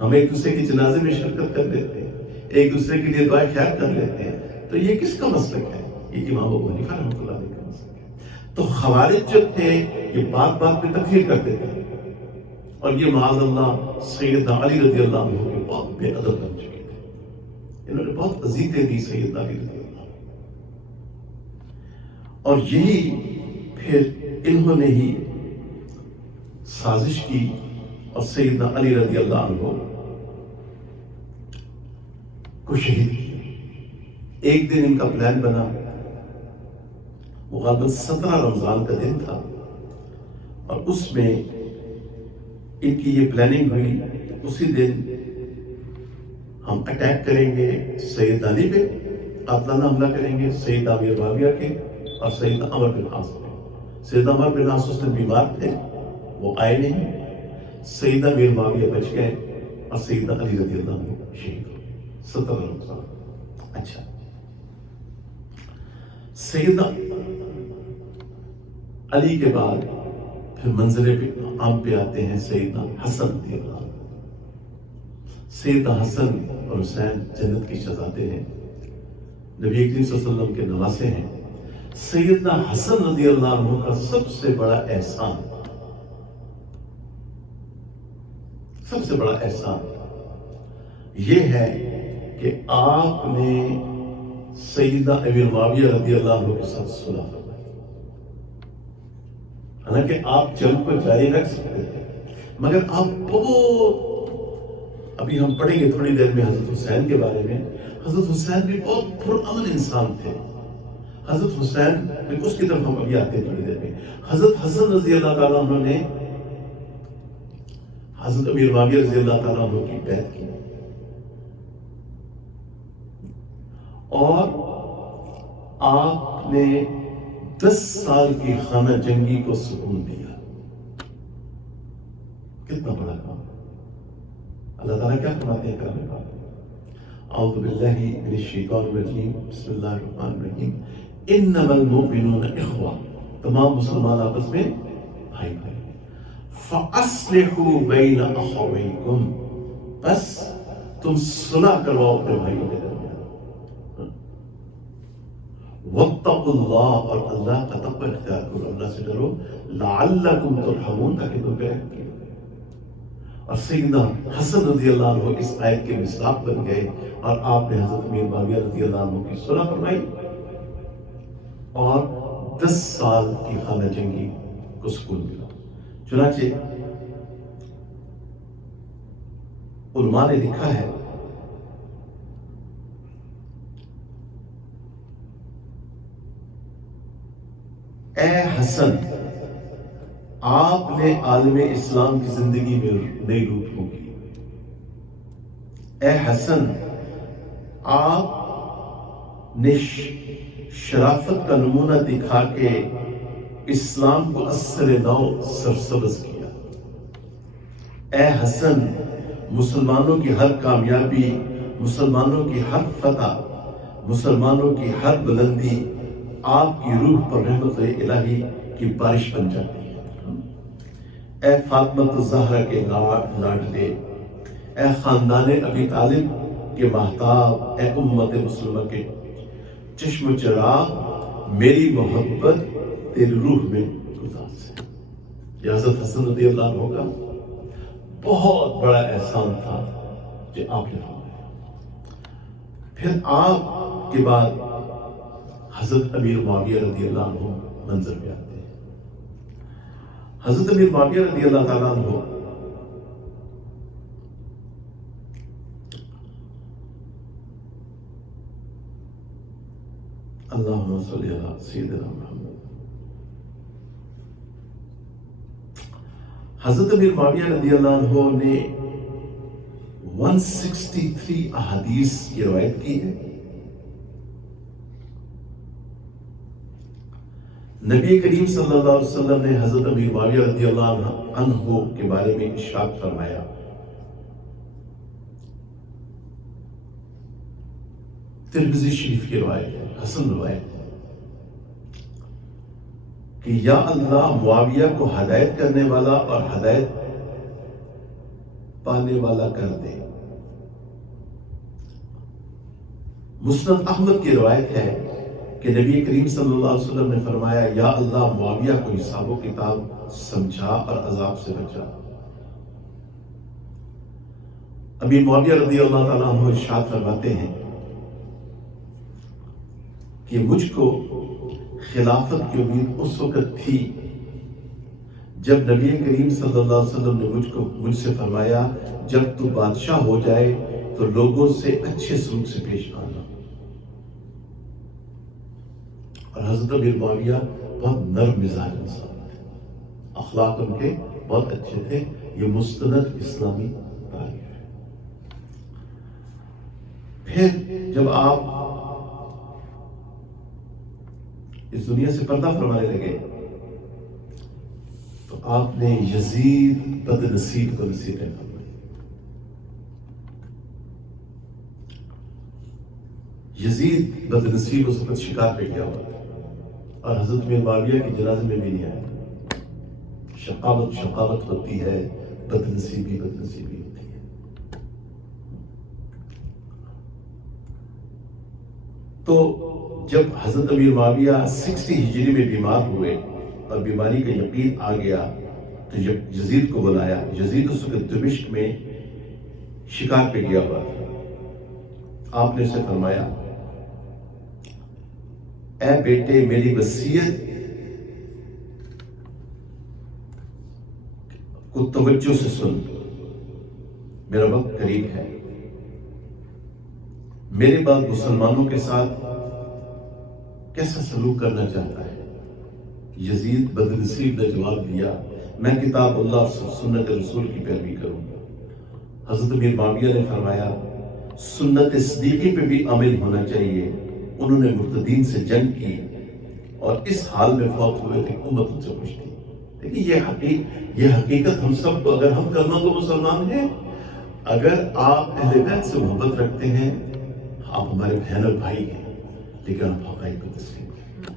ہم ایک دوسرے کی جنازے میں شرکت کر لیتے ہیں، ایک دوسرے کے لیے دعائیں خیر کر لیتے ہیں۔ تو یہ کس کا مسلک ہے؟ یہ امام ابو حنیفہ رحمۃ اللہ علیہ کا مسلک ہے۔ تو خوارج جو تھے یہ بات بات پہ تکفیر کرتے تھے، اور یہ معاذ اللہ سیدنا علی رضی اللہ عنہ کے بہت بے ادب بن چکے تھے۔ انہوں نے بہت اذیتیں دی سیدنا علی رضی اللہ، اور یہی پھر انہوں نے ہی سازش کی اور سیدنا علی رضی اللہ عنہ کو شہید کیا۔ ایک دن ان کا پلان بنا، وہ غالباً 17 رمضان کا دن تھا، اور اس میں ان کی یہ پلاننگ ہوئی اسی دن ہم اٹیک کریں گے سید علی پہ، قاتلانہ حملہ کریں گے سید امیر معاویہ کے اور سید عمر بن عاص پہ۔ سید عمر بن عاص اس دن بیمار تھے، وہ آئے نہیں، سید امیر معاویہ بچ گئے اور سید علی رضی اللہ عنہ شہید ہوئے 17 رمضان۔ اچھا، سیدنا علی کے بعد پھر منظر عام پہ آتے ہیں سیدنا حسن رضی اللہ عنہ۔ سیدنا حسن اور حسین جنت کی شہزادے ہیں، نبی کریم صلی اللہ علیہ وسلم کے نواسے ہیں۔ سیدنا حسن رضی اللہ عنہ کا سب سے بڑا احسان، سب سے بڑا احسان یہ ہے کہ آپ نے سیدنا امیر معاویہ رضی اللہ عنہ کے ساتھ صلح فرمائی۔ حالانکہ آپ جنگ کو جاری رکھ سکتے تھے، مگر آپ بہت، ابھی ہم پڑھیں گے تھوڑی دیر میں حضرت حسین کے بارے میں، حضرت حسین بھی بہت پرامن انسان تھے۔ حضرت حسین، اس کی طرف ہم ابھی آتے ہیں تھوڑی دیر میں۔ حضرت حسن رضی اللہ تعالیٰ عنہ نے حضرت امیر معاویہ رضی اللہ تعالیٰ عنہ کی بیعت کی، اور آپ نے 10 سال کی خانہ جنگی کو سکون دیا۔ کتنا بڑا کام! اللہ تعالیٰ کیا فرماتے ہیں کلام پاک؟ اعوذ باللہ من الشیطان الرجیم، بسم اللہ الرحمن الرحیم، انما المؤمنون اخوہ، تمام مسلمان آپس میں بھائی بھائی، فاصلحوا بین اخویکم، بس تم صلح کرواؤ اپنے بھائیوں کے درمیان، واتقوا اللہ، اور اللہ کا تقوی اختیار کرو، اللہ سے ڈرو، لعلکم ترحمون، تاکہ تم پہ رحم کیا۔ اور سیدنا حسن رضی اللہ عنہ اس آیت کے مصداق بن گئے، اور آپ نے حضرت امیر معاویہ رضی اللہ عنہ کی صلح فرمائی، اور 10 سال کی خانہ جنگی کو سکون ملا۔ چنانچہ علماء نے لکھا ہے اے حسن، آپ نے عالم اسلام کی زندگی میں نئی روح ہوگی۔ اے حسن، آپ نے شرافت کا نمونہ دکھا کے اسلام کو اثر نو سرسبز کیا۔ اے حسن، مسلمانوں کی ہر کامیابی، مسلمانوں کی ہر فتح، مسلمانوں کی ہر بلندی آپ کی روح پر رحمت الہی کی بارش بن جاتی ہے۔ اے فاطمہ الزہرا کے لاڈلے، اے خاندان ابی طالب کے مہتاب، اے امت مسلمہ کے چشم و چراغ، میری محبت تیری روح میں گزار ہے۔ یہ حضرت حسن رضی اللہ عنہ کا بہت بڑا احسان تھا کہ آپ نے فرمایا۔ پھر آپ کے بعد حضرت امیر معاویہ رضی اللہ عنہ منظر میں آتے ہیں۔ حضرت امیر معاویہ رضی اللہ تعالیٰ عنہ اللہم صلی علی سیدنا محمد۔ حضرت امیر معاویہ رضی اللہ عنہ نے 163 احادیث کی روایت کی ہے۔ نبی کریم صلی اللہ علیہ وسلم نے حضرت امیر معاویہ رضی اللہ عنہ کے بارے میں ارشاد فرمایا، ترمذی شریف کی روایت ہے، حسن روایت ہے، کہ یا اللہ معاویہ کو ہدایت کرنے والا اور ہدایت پانے والا کر دے۔ مسند احمد کی روایت ہے کہ نبی کریم صلی اللہ علیہ وسلم نے فرمایا، یا اللہ معاویہ کو حساب و کتاب سمجھا اور عذاب سے بچا۔ ابھی معاویہ رضی اللہ تعالیٰ عنہ ارشاد فرماتے ہیں کہ مجھ کو خلافت کی امید اس وقت تھی جب نبی کریم صلی اللہ علیہ وسلم نے مجھ سے فرمایا، جب تو بادشاہ ہو جائے تو لوگوں سے اچھے سلوک سے پیش آنا۔ اور حضرت امیر معاویہ بہت نرم مزاج انسان تھے، اخلاق ان کے بہت اچھے تھے۔ یہ مستند اسلامی تاریخ ہے۔ پھر جب آپ اس دنیا سے پردہ فرمانے لگے تو آپ نے یزید بد نصیب کو نصیحتیں فرمائی۔ یزید بد نصیب اس وقت شکار پہ گیا ہوا تھا اور حضرت امیر معاویہ کی جنازے میں بھی نہیں آیا۔ شقاوت ہوتی ہے، بد نصیبی ہوتی ہے۔ تو جب حضرت امیر معاویہ 60 ہجری میں بیمار ہوئے اور بیماری کا یقین آ گیا تو جب یزید کو بلایا، یزید اس وقت دمشق میں شکار پہ گیا ہوا تھا۔ آپ نے اسے فرمایا، اے بیٹے، میری وصیت کو توجہ سے سن، میرا وقت قریب ہے۔ میرے بعد مسلمانوں کے ساتھ کیسا سلوک کرنا چاہتا ہے؟ یزید بد نصیب نے جواب دیا، میں کتاب اللہ اور سنت رسول کی پیروی کروں گا۔ حضرت امیر معاویہ نے فرمایا، سنت صدیقی پہ بھی عمل ہونا چاہیے۔ انہوں نے مرتدین سے جنگ کی اور اس حال میں فوت ہوئے تھے، امت ان سے پوچھتی۔ دیکھیے یہ حقیقت ہم سب کو، اگر ہم کلمہ گو مسلمان ہیں، اگر آپ اہل بیت سے محبت رکھتے ہیں، آپ ہمارے بہن اور بھائی ہیں، لیکن آپ حقائق کو تسلیم کریں۔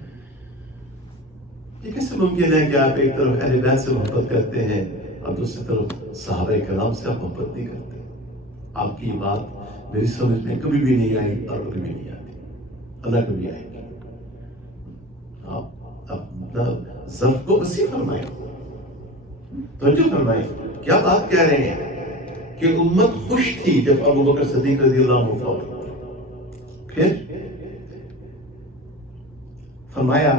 یہ کیسے ممکن ہے کہ آپ ایک طرف اہل بیت سے محبت کرتے ہیں اور دوسری طرف صحابہ کرام سے آپ محبت نہیں کرتے؟ آپ کی یہ بات میری سمجھ میں کبھی بھی نہیں آئی اور کبھی بھی نہیں آتی، اللہ کبھی آئے گی۔ آپ اپنا ضعف کو وسیع فرمائیں، توجہ فرمائیں۔ کیا بات کہہ رہے ہیں کہ امت خوش تھی جب ابو بکر صدیق رضی اللہ عنہ فوت ہوئے۔ پھر فرمایا،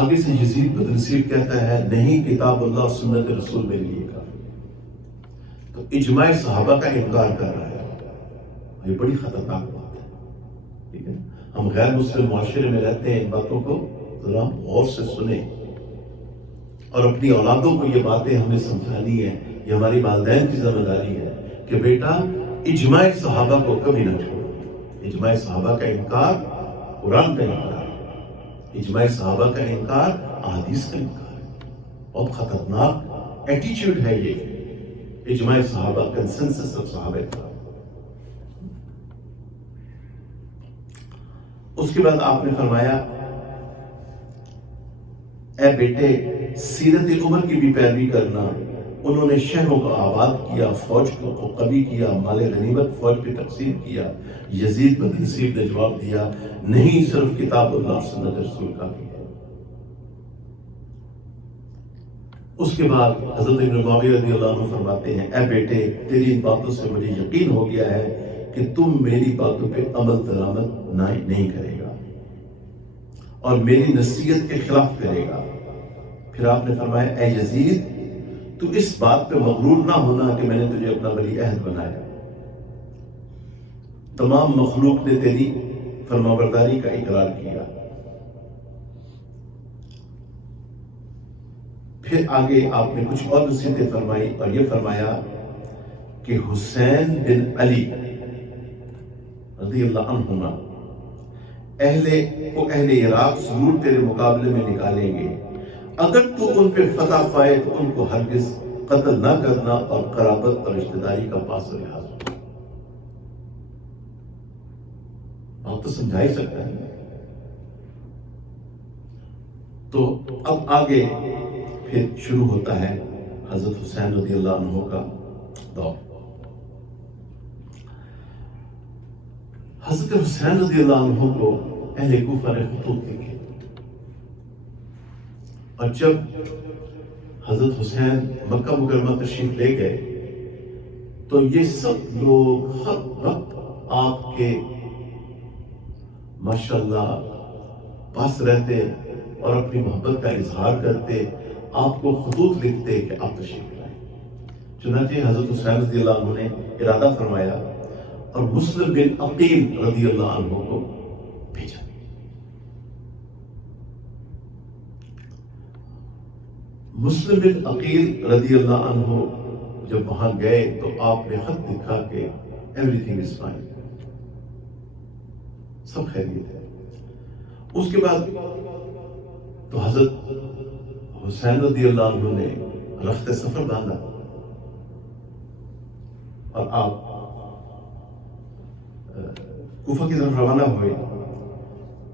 آگے سے یزید بد نصیب کہتا ہے، نہیں، کتاب اللہ اور سنت رسول میرے لیے کافی۔ تو اجماع صحابہ کا انکار کر رہا ہے، یہ بڑی خطرناک بات ہے۔ ٹھیک ہے، ہم غیر مسلم معاشرے میں رہتے ہیں، ان باتوں کو ذرا ہم غور سے سنیں اور اپنی اولادوں کو یہ باتیں ہمیں سمجھانی ہے. یہ ہماری والدین کی ذمہ داری ہے کہ بیٹا اجماع صحابہ کو کبھی نہ چھوڑو. اجماع صحابہ کا انکار قرآن کا انکار ہے، اجماع صحابہ کا انکار احادیث کا انکار ہے. بہت خطرناک ایٹیچیوڈ ہے یہ اجماع صحابہ، کنسنسس آف صحابہ کا. اس کے بعد آپ نے فرمایا اے بیٹے سیرت عمر کی بھی پیروی کرنا. انہوں نے شہروں کو آباد کیا، فوج کو قوی کیا، مال غنیمت فوج پہ تقسیم کیا. یزید بن نصیب نے جواب دیا نہیں، صرف کتاب اللہ سنت رسول کا بھی ہے. اس کے بعد حضرت ابن معاویہ رضی اللہ عنہ فرماتے ہیں اے بیٹے تیری ان باتوں سے مجھے یقین ہو گیا ہے کہ تم میری باتوں پہ عمل درآمد نہیں کرے گا اور میری نصیحت کے خلاف کرے گا. پھر آپ نے فرمایا اے یزید تو اس بات پہ مغرور نہ ہونا کہ میں نے تجھے اپنا ولی عہد بنایا. تمام مخلوق نے تیری فرمانبرداری کا اقرار کیا. پھر آگے آپ نے کچھ اور نصیحتیں فرمائی اور یہ فرمایا کہ حسین بن علی رضی اللہ عنہما اہل عراق ضرور تیرے مقابلے میں نکالیں گے. اگر تو ان پہ فتح پائے تو ان کو ہرگز قتل نہ کرنا اور قرابت اور رشتہ داری کا پاس و لحاظ. آپ تو سمجھا ہی سکتا ہے. تو اب آگے پھر شروع ہوتا ہے حضرت حسین رضی اللہ عنہ کا دور. حضرت حسین رضی اللہ عنہ کو اہل کوفہ نے خطوط لکھے اور جب حضرت حسین مکہ مکرمہ تشریف لے گئے تو یہ سب لوگ ہر وقت آپ کے ماشاءاللہ پاس رہتے اور اپنی محبت کا اظہار کرتے، آپ کو خطوط لکھتے کہ آپ تشریف لائیں. چنانچہ حضرت حسین رضی اللہ عنہ نے ارادہ فرمایا اور مسلم بن عقیل رضی اللہ عنہ کو بھیجا. مسلم بن عقیل رضی اللہ عنہ جب وہاں گئے تو آپ نے خط لکھا کہ ایوری تھنگ از فائن، سب خیریت ہے. اس کے بعد تو حضرت حسین رضی اللہ عنہ نے رخت سفر باندھا اور آپ کوفہ کی طرف روانہ ہوئے.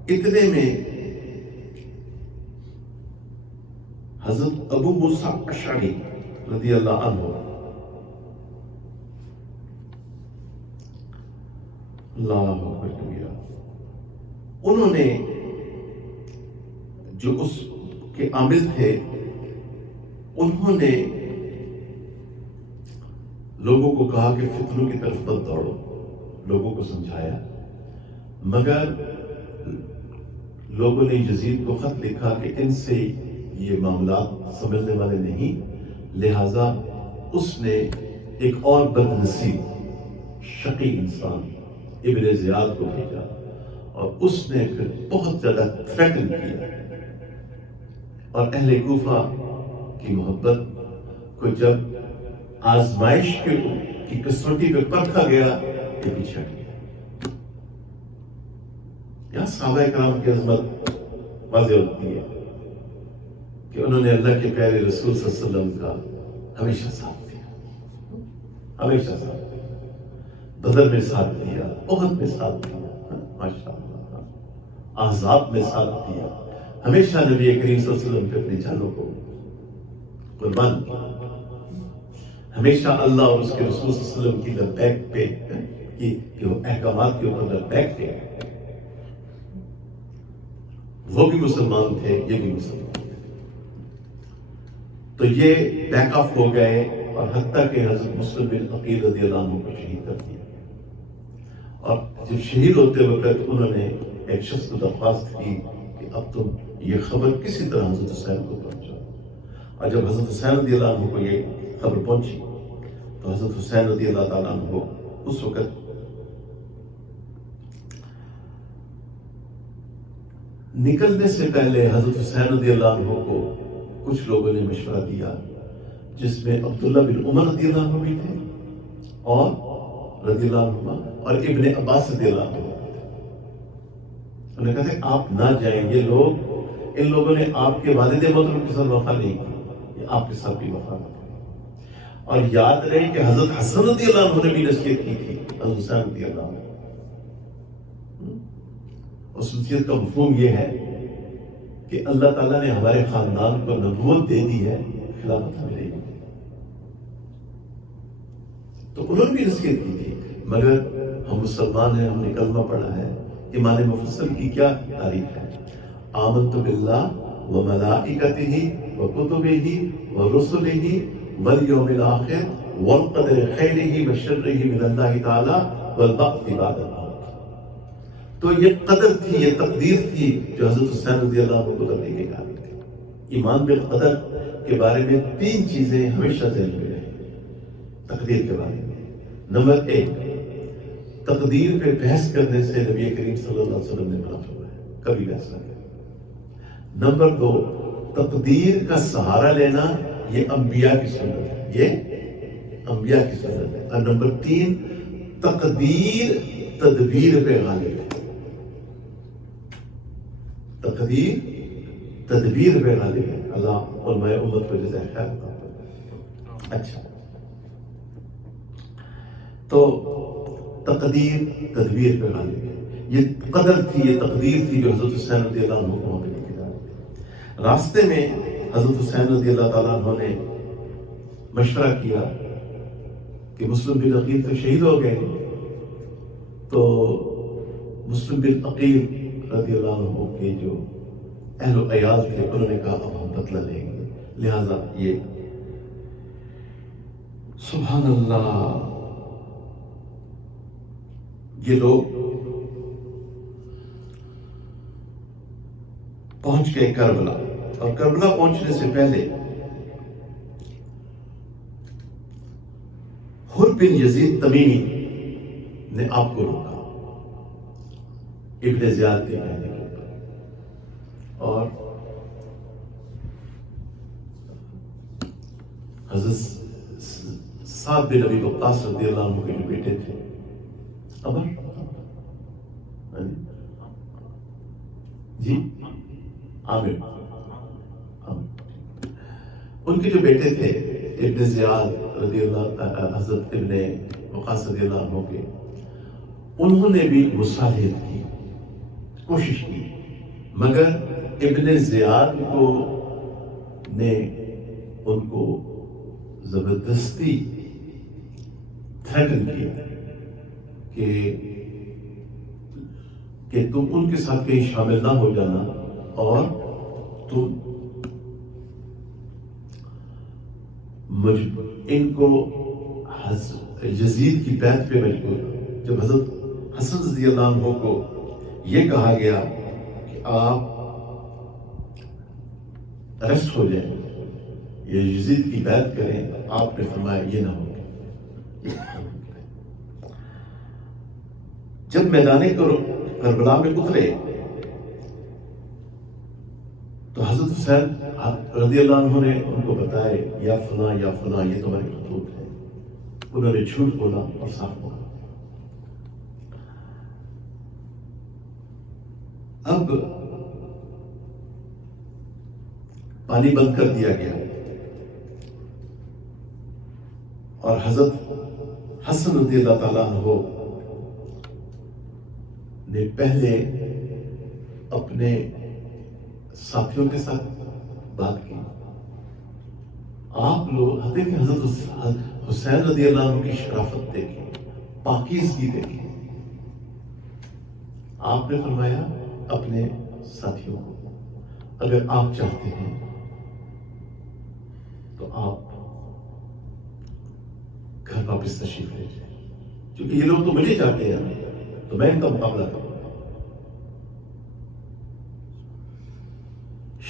اتنے میں حضرت ابو موسیٰ اشعری رضی اللہ عنہ اللہ اکبر کبیرہ، انہوں نے جو اس کے عامل تھے انہوں نے لوگوں کو کہا کہ فتنوں کی طرف مت دوڑو. لوگوں کو سمجھایا مگر لوگوں نے یزید کو خط لکھا کہ ان سے یہ معاملات سمجھنے والے نہیں، لہذا اس نے ایک اور بد نصیب شقی انسان ابن زیاد کو بھیجا اور اس نے پھر بہت زیادہ تھریٹن کیا. اور اہل کوفہ کی محبت کو جب آزمائش کی کسوٹی پہ پرکھا گیا یہ پیچھے گیا. یہاں صحابہ کرام کی عظمت واضح ہوتی ہے کہ انہوں نے اللہ کے پیارے رسول صلی اللہ علیہ وسلم کا ہمیشہ ساتھ دیا، ہمیشہ ساتھ دیا. بدر میں ساتھ دیا، احد میں ساتھ دیا، ماشاءاللہ احزاب میں ساتھ دیا. ہمیشہ نبی کریم صلی اللہ علیہ وسلم پہ اپنی جانوں کو قربان کیا. ہمیشہ اللہ اور اس کے رسول صلی اللہ علیہ وسلم کی لبیک پہ کہ وہ احکامات کے اوپر لبیک تھے. وہ بھی مسلمان تھے، یہ بھی مسلمان تھے. تو یہ بیک آف ہو گئے اور حتیٰ کہ حضرت مسلم بن عقیل رضی اللہ عنہ کو شہید کر دیا. اور جب شہید ہوتے وقت انہوں نے ایک شخص کو درخواست کی کہ اب تم یہ خبر کسی طرح حضرت حسین کو پہنچاؤ. اور جب حضرت حسین رضی اللہ عنہ کو یہ خبر پہنچی تو حضرت حسین رضی اللہ تعالیٰ عنہ اس وقت نکلنے سے پہلے حضرت حسین رضی اللہ عنہ کو کچھ لوگوں نے مشورہ دیا، جس میں عبداللہ بن عمر رضی اللہ عنہ بھی تھے اور رضی اللہ عنہ اور ابن عباس رضی اللہ عنہ تھے۔ انہوں نے کہا تھا آپ نہ جائیں، یہ لوگ، ان لوگوں نے آپ کے والد محترم کے ساتھ وفا نہیں کی، یہ آپ کے ساتھ بھی وفا نہیں کی۔ اور یاد رہے کہ حضرت حسن رضی اللہ عنہ نے بھی نصیحت کی تھی حضرت حسین رضی اللہ عنہ۔ اس نصیحت کا مفہوم یہ ہے کہ اللہ تعالیٰ نے ہمارے خاندان کو نبوت دے دی ہے، خلافت ہمیں نہیں دی، تو انہوں نے بھی نصیحت کی تھی۔ مگر ہم مسلمان ہیں، ہم نے کلمہ پڑھا ہے۔ ایمان مفصل کی کیا تعریف ہے؟ آمنت باللہ وملائکتہ وکتبہ ورسلہ والیوم الآخر والقدر خیرہ وشرہ من اللہ تعالی والبعث بعد الموت۔ تو یہ قدر تھی، یہ تقدیر تھی جو حضرت حسین رضی اللہ عنہ کو کرنے کے قابل تھی۔ ایمان بالقدر کے بارے میں 3 چیزیں ہمیشہ ذہن میں رہیں تقدیر کے بارے میں۔ نمبر 1، تقدیر پہ بحث کرنے سے نبی کریم صلی اللہ علیہ وسلم نے منع فرمایا ہے، کبھی بحث نہ کریں۔ نمبر 2، تقدیر کا سہارا لینا یہ انبیاء کی سنت ہے، یہ انبیاء کی سنت ہے۔ اور نمبر 3، تقدیر تدبیر پہ غالب ہے، تقدیر تدبیر پہ غالب ہے۔ اللہ علماء امت کو جزائے خیر عطا فرمائے۔ اچھا، تو تقدیر تدبیر پہ غالب ہے، یہ قدر تھی، یہ تقدیر تھی جو حضرت حسین رضی اللہ عنہ کو وہاں پہ لے کے جا رہے تھے۔ راستے میں حضرت حسین رضی اللہ تعالیٰ عنہ نے مشورہ کیا کہ مسلم بن عقیل تو شہید ہو گئے، تو مسلم بن عقیل رضی اللہ عنہ کے جو اہل و عیال تھے انہوں نے کہا اب ہم بدلہ لیں گے، لہذا یہ سبحان اللہ، یہ لوگ پہنچ گئے کربلا، اور کربلا پہنچنے سے پہلے حر بن یزید تمیمی نے آپ کو روکا ابن زیاد کے کہنے کے اوپر، اور حضرت سعد بن ابی وقاص رضی اللہ عنہ کے جو بیٹے تھے عمر، جی عامر، ان کے جو بیٹے تھے ابن زیاد رضی اللہ، حضرت ابن وقاص رضی اللہ عنہ کے، انہوں نے بھی مصالحت کی، کوشش کی، مگر ابن زیاد کو نے ان کو زبردستی تھریٹن کیا کہ تم ان کے ساتھ کہیں شامل نہ ہو جانا، اور تم ان کو یزید کی بیعت پہ مجبور۔ جب حضرت حسن رضی اللہ عنہ کو یہ کہا گیا کہ آپ اریسٹ ہو جائیں، یہ یزید کی بیعت کریں، آپ نے فرمایا یہ نہ ہوگا۔ جب میدان کربلا میں اترے تو حضرت حسین رضی اللہ عنہ نے ان کو بتائے یا فلاں یا فلاں یہ تمہارے خطوط ہیں، انہوں نے جھوٹ بولا اور صاف بولا۔ اب پانی بند کر دیا گیا، اور حضرت حسن رضی اللہ تعالیٰ عنہ نے پہلے اپنے ساتھیوں کے ساتھ بات کی۔ آپ لوگ حضرت حسین رضی اللہ عنہ کی شرافت دیکھیں، پاکیزگی دیکھیں۔ آپ نے فرمایا اپنے ساتھیوں کو اگر آپ چاہتے ہیں تو آپ گھر واپس تشریف لے جائیں، کیونکہ یہ لوگ تو مجھے چاہتے ہیں تو میں ان کا مقابلہ کروں۔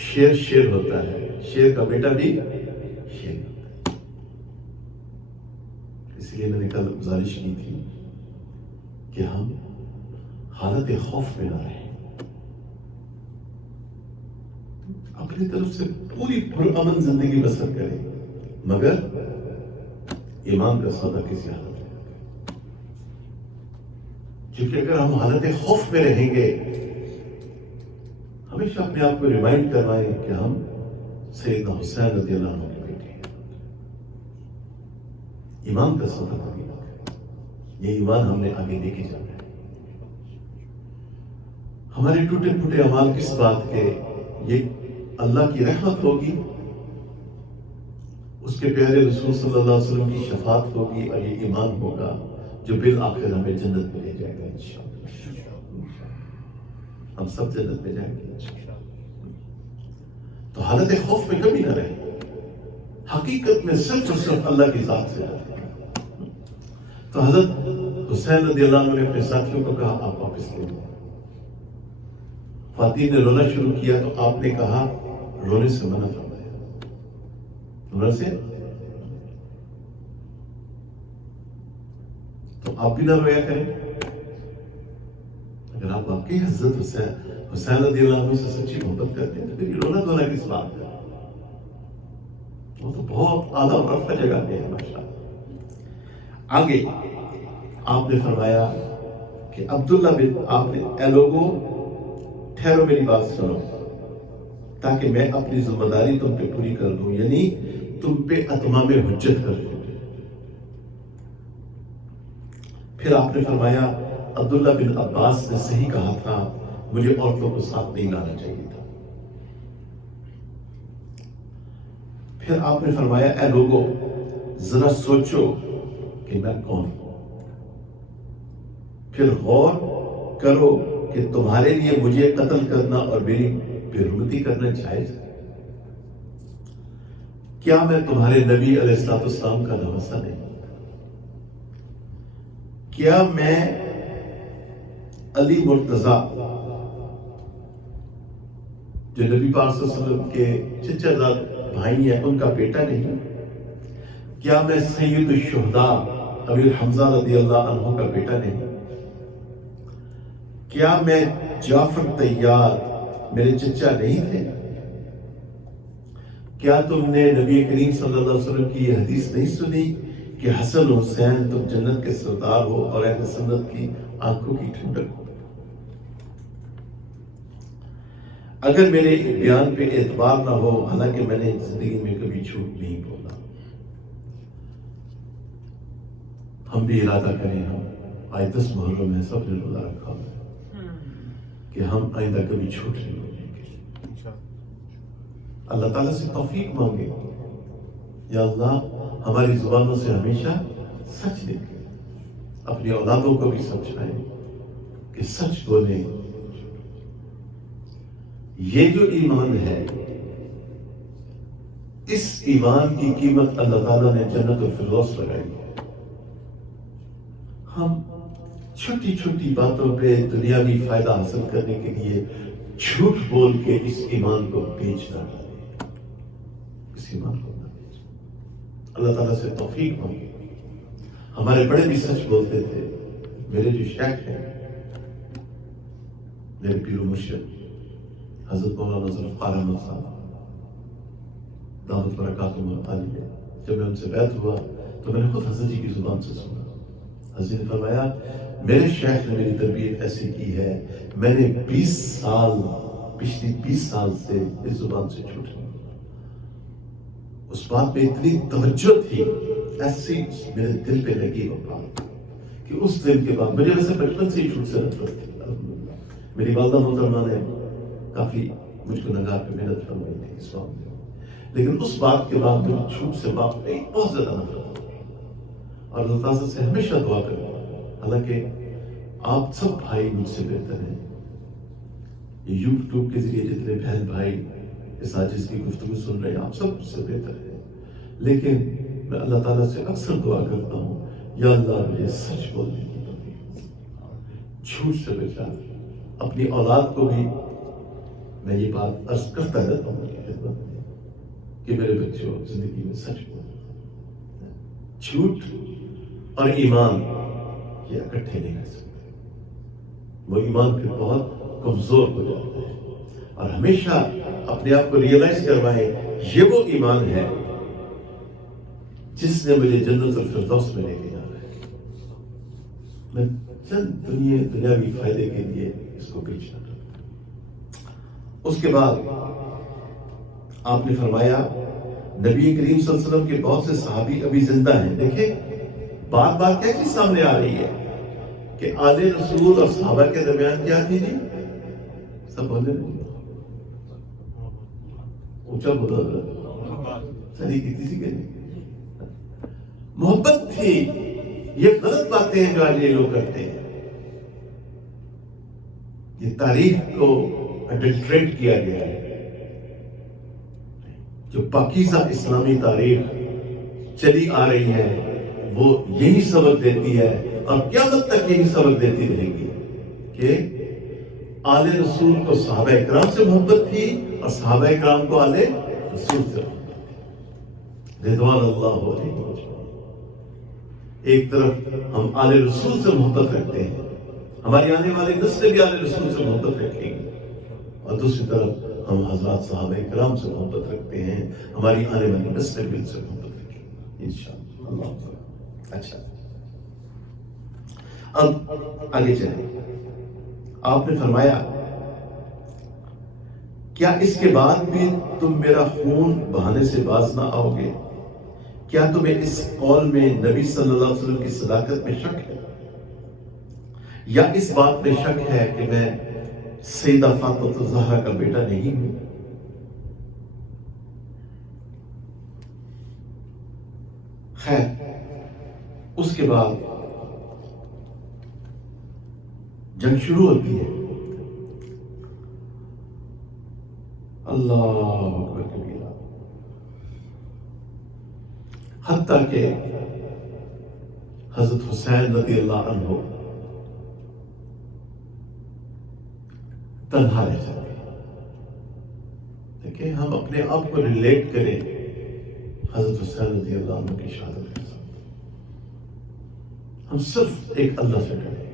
شیر شیر ہوتا ہے، شیر کا بیٹا بھی شیر ہوتا ہے۔ اس لیے میں نے کل گزارش کی تھی کہ ہم حالت خوف میں نہ رہیں، اپنی طرف سے پوری پرامن زندگی بسر کریں، مگر ایمان کا سودا کسی حالت میں، کیونکہ اگر ہم حالت خوف میں رہیں گے، ہمیشہ اپنے آپ کو ریمائنڈ کروائیں کہ ہم سیدنا حسین رضی اللہ عنہ کے بیٹے ہیں۔ ایمان کا سودا کبھی نہ کریں، یہ ایمان ہم نے آگے لے کے جانا ہے۔ ہمارے ٹوٹے پھوٹے اعمال کس بات کے، یہ اللہ کی رحمت ہوگی، اس کے پیارے رسول صلی اللہ علیہ وسلم کی شفاعت ہوگی، اور یہ ایمان ہوگا جو بالآخر ہمیں جنت میں لے جائے گا انشاءاللہ۔ ہم سب جنت میں جائیں گے انشاءاللہ۔ تو حالت خوف میں کبھی نہ رہے، حقیقت میں صرف اور صرف اللہ کی ذات سے رہے۔ تو حضرت حسین رضی اللہ عنہ نے اپنے ساتھیوں کو کہا آپ واپس لے جائیں۔ خواتین نے رونا شروع کیا تو آپ نے کہا رونے سے منع فرمایا، رونے سے، تو آپ بھی نہ رویا کریں۔ اگر آپ واقعی حضرت حسین رضی اللہ عنہ سے سچی محبت کرتے ہیں تو پھر یہ رونا دھونا کس بات ہے؟ وہ تو بہت اعلیٰ اور رفع جگہ پہ ہے ماشاءاللہ۔ آگے آپ نے فرمایا کہ عبداللہ بن، آپ نے، اے لوگوں ٹھہرو میری بات سنو تاکہ میں اپنی ذمہ داری تم پہ پوری کر دوں، یعنی تم پہ اتمام حجت کر دوں۔ پھر آپ نے فرمایا عبداللہ بن عباس نے صحیح کہا تھا، مجھے عورتوں کو ساتھ نہیں لانا چاہیے تھا۔ پھر آپ نے فرمایا اے لوگوں ذرا سوچو کہ میں کون ہوں، پھر غور کرو کہ تمہارے لیے مجھے قتل کرنا اور میری بے حرمتی کرنا جائز ہے؟ کیا میں تمہارے نبی علیہ السلام کا نواسہ نہیں؟ کیا میں علی مرتضیٰ جو نبی پاک صلی اللہ علیہ وسلم کے چچا زاد بھائی ہیں ان کا بیٹا نہیں؟ کیا میں سید الشہداء امیر حمزہ رضی اللہ عنہ کا بیٹا نہیں؟ کیا میں جعفر طیار میرے چچا نہیں تھے؟ کیا تم نے نبی کریم صلی اللہ علیہ وسلم کی یہ حدیث نہیں سنی کہ حسن حسین تم جنت کے سردار ہو اور اہل سنت کی آنکھوں کی ٹھنڈک ہو؟ اگر میرے بیان پہ اعتبار نہ ہو، حالانکہ میں نے زندگی میں کبھی جھوٹ نہیں بولا، ہم بھی ارادہ کریں، ہم آج 10 محرم ہے، سب نے روزہ رکھا ہے کہ ہم آئندہ کبھی جھوٹ نہیں بولیں گے۔ اللہ تعالیٰ سے توفیق مانگے، یا اللہ ہماری زبانوں سے ہمیشہ سچ نکلے، اپنی اولادوں کو بھی سمجھائیں کہ سچ بولیں۔ یہ جو ایمان ہے، اس ایمان کی قیمت اللہ تعالیٰ نے جنت الفردوس لگائی ہے۔ ہم چھوٹی چھوٹی باتوں پہ دنیاوی فائدہ حاصل کرنے کے لیے جھوٹ بول کے اس ایمان کو بیچ نہ ڈالیں، اس ایمان کو نہ بیچ۔ اللہ تعالیٰ سے توفیق مانگے۔ ہمارے بڑے بھی سچ بولتے تھے۔ میرے جو شیخ ہیں، میرے پیر و مرشد حضرت مولانا ذوالفقار احمد صاحب دامت برکاتہم العالیہ، جب میں ان سے بیعت ہوا تو میں نے خود حضرت جی کی زبان سے سنا۔ حضرت نے فرمایا میرے شیخ نے میری تربیت ایسی کی ہے، میں نے 20 سال، پچھلی 20 سال سے اس زبان سے جھوٹ نہیں بولا۔ اس بات پہ اتنی توجہ تھی، ایسی میرے دل پہ لگی وہ بات کہ اس دن کے بعد مجھے ویسے بچپن سے ہی جھوٹ سے نفرت تھی۔ الحمدللہ میری والدہ محترمہ نے کافی مجھ کو نگاہ پہ محنت فرمائی تھی اس بات میں، لیکن اس بات کے بعد مجھے جھوٹ سے بہت زیادہ نفرت ہوئی، اور اللہ تعالیٰ سے ہمیشہ دعا کروں، حالانکہ آپ سب بھائی مجھ سے بہتر ہیں، یہ یوٹیوب کے ذریعے جتنے بہن بھائی اس عاجز کی گفتگو سن رہے ہیں، آپ سب مجھ سے بہتر ہیں، لیکن میں اللہ تعالیٰ سے اکثر دعا کرتا ہوں، یا اللہ مجھے سچ بولنے کی توفیق، جھوٹ سے بچا۔ اپنی اولاد کو بھی میں یہ بات عرض کرتا رہتا ہوں کہ خدمت میں کہ میرے بچوں زندگی میں سچ بولو، جھوٹ اور ایمان یہ اکٹھے نہیں کر سکتے، وہ ایمان پھر بہت کمزور ہو جاتا ہے۔ اور ہمیشہ اپنے آپ کو ریئلائز کروائیں یہ وہ ایمان ہے جس نے مجھے جنت الفردوس میں لے کے جانا ہے. میں چند دنیاوی فائدے کے لیے اس کو پیش کر رہا ہوں. اس کے بعد آپ نے فرمایا نبی کریم صلی اللہ علیہ وسلم کے بہت سے صحابی ابھی زندہ ہیں. دیکھیں بات کیا چیز سامنے آ رہی ہے کہ آل رسول اور صحابہ کے درمیان کیا تھی جی؟ سب بولے اونچا بولا سری کی تھی کہ محبت تھی. یہ غلط باتیں ہیں جو آج یہ لوگ کرتے ہیں. یہ تاریخ کو اڈلٹریٹ کیا گیا ہے. جو پاکیزہ اسلامی تاریخ چلی آ رہی ہے وہ یہی سبق دیتی ہے اور قیامت تک یہی سبق دیتی رہے گی کہ آل رسول کو صحابہ اکرام سے محبت تھی اور صحابہ اکرام کو آل رسول سے محبت تھی رضوان اللہ علیہ. ایک طرف ہم آل رسول سے محبت رکھتے ہیں, ہماری آنے والی نسلیں بھی آل رسول سے محبت رکھیں گی, اور دوسری طرف ہم حضرات صحابہ اکرام سے محبت رکھتے ہیں, ہماری آنے والی نسلیں بھی ان سے محبت رکھیں گی انشاءاللہ. اچھا اب آگے چلیں. آپ نے فرمایا کیا اس کے بعد بھی تم میرا خون بہانے سے باز نہ آؤ گے؟ کیا تمہیں اس قول میں نبی صلی اللہ علیہ وسلم کی صداقت میں شک ہے یا اس بات میں شک ہے کہ میں سیدہ فاطمہ الزہرا کا بیٹا نہیں ہوں؟ خیر اس کے بعد جنگ شروع ہوتی ہے. اللہ اکبر کبیرہ. حتیٰ کہ حضرت حسین رضی اللہ عنہ تنہا رہ جاتے ہیں. دیکھیں ہم اپنے آپ کو ریلیٹ کریں حضرت حسین رضی اللہ عنہ کی شہادت کے ساتھ. ہم صرف ایک اللہ سے ڈریں.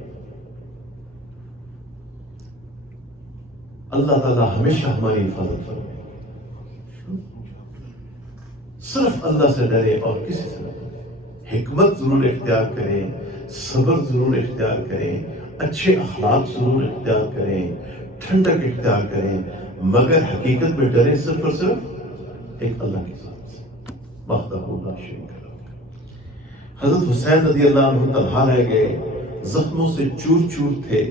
اللہ تعالیٰ ہمیشہ ہماری حفاظت کرے. صرف اللہ سے ڈرے اور کسی سے نہ ڈرے. حکمت ضرور اختیار کریں, صبر ضرور اختیار کریں, اچھے اخلاق ضرور اختیار کریں, ٹھنڈک اختیار کریں, مگر حقیقت میں ڈریں صرف اور صرف ایک اللہ کے ساتھ وحدہ لا شریک لہ. حضرت حسین رضی اللہ عنہ تنہا رہ گئے, زخموں سے چور چور تھے,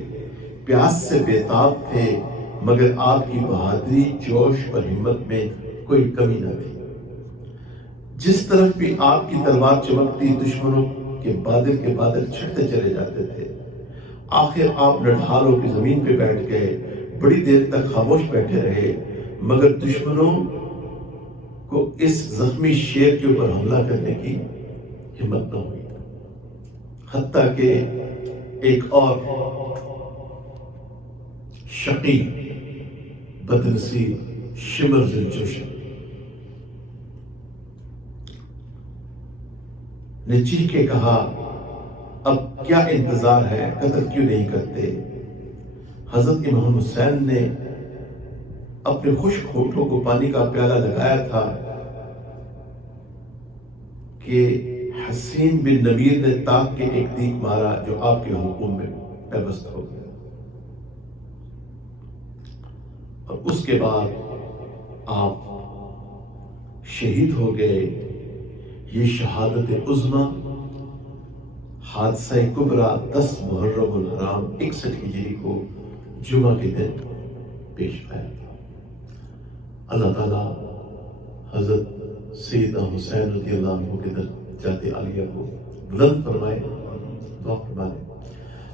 پیاس سے بےتاب تھے, مگر آپ کی بہادری, جوش اور ہمت میں کوئی کمی نہ تھی. جس طرف بھی آپ کی تلوار چمکتی دشمنوں کے بادل چھٹتے چلے جاتے تھے. آخر آپ نڈھال ہو کے زمین پہ بیٹھ گئے, بڑی دیر تک خاموش بیٹھے رہے, مگر دشمنوں کو اس زخمی شیر کے اوپر حملہ کرنے کی ہمت نہ ہوئی. حتیٰ کہ ایک اور شقی بدنصیب شمر ذوالجوشن نے چیخ کے کہا اب کیا انتظار ہے, قتل کیوں نہیں کرتے؟ حضرت امام حسین نے اپنے خشک ہونٹوں کو پانی کا پیالہ لگایا تھا کہ حسین بن نبیر نے تاک کے ایک تیک مارا جو آپ کے حکم میں پیوست ہو گیا. اور اس کے بعد آپ شہید ہو گئے. یہ شہادت عظمیٰ حادثہ کبریٰ 10 محرم الحرام 61 ہجری کو جمعہ کے دن پیش آیا تھا. اللہ تعالیٰ حضرت سیدنا حسین رضی اللہ عنہ کے درجات عالیہ کو بلند فرمائے. دعا فرمائے.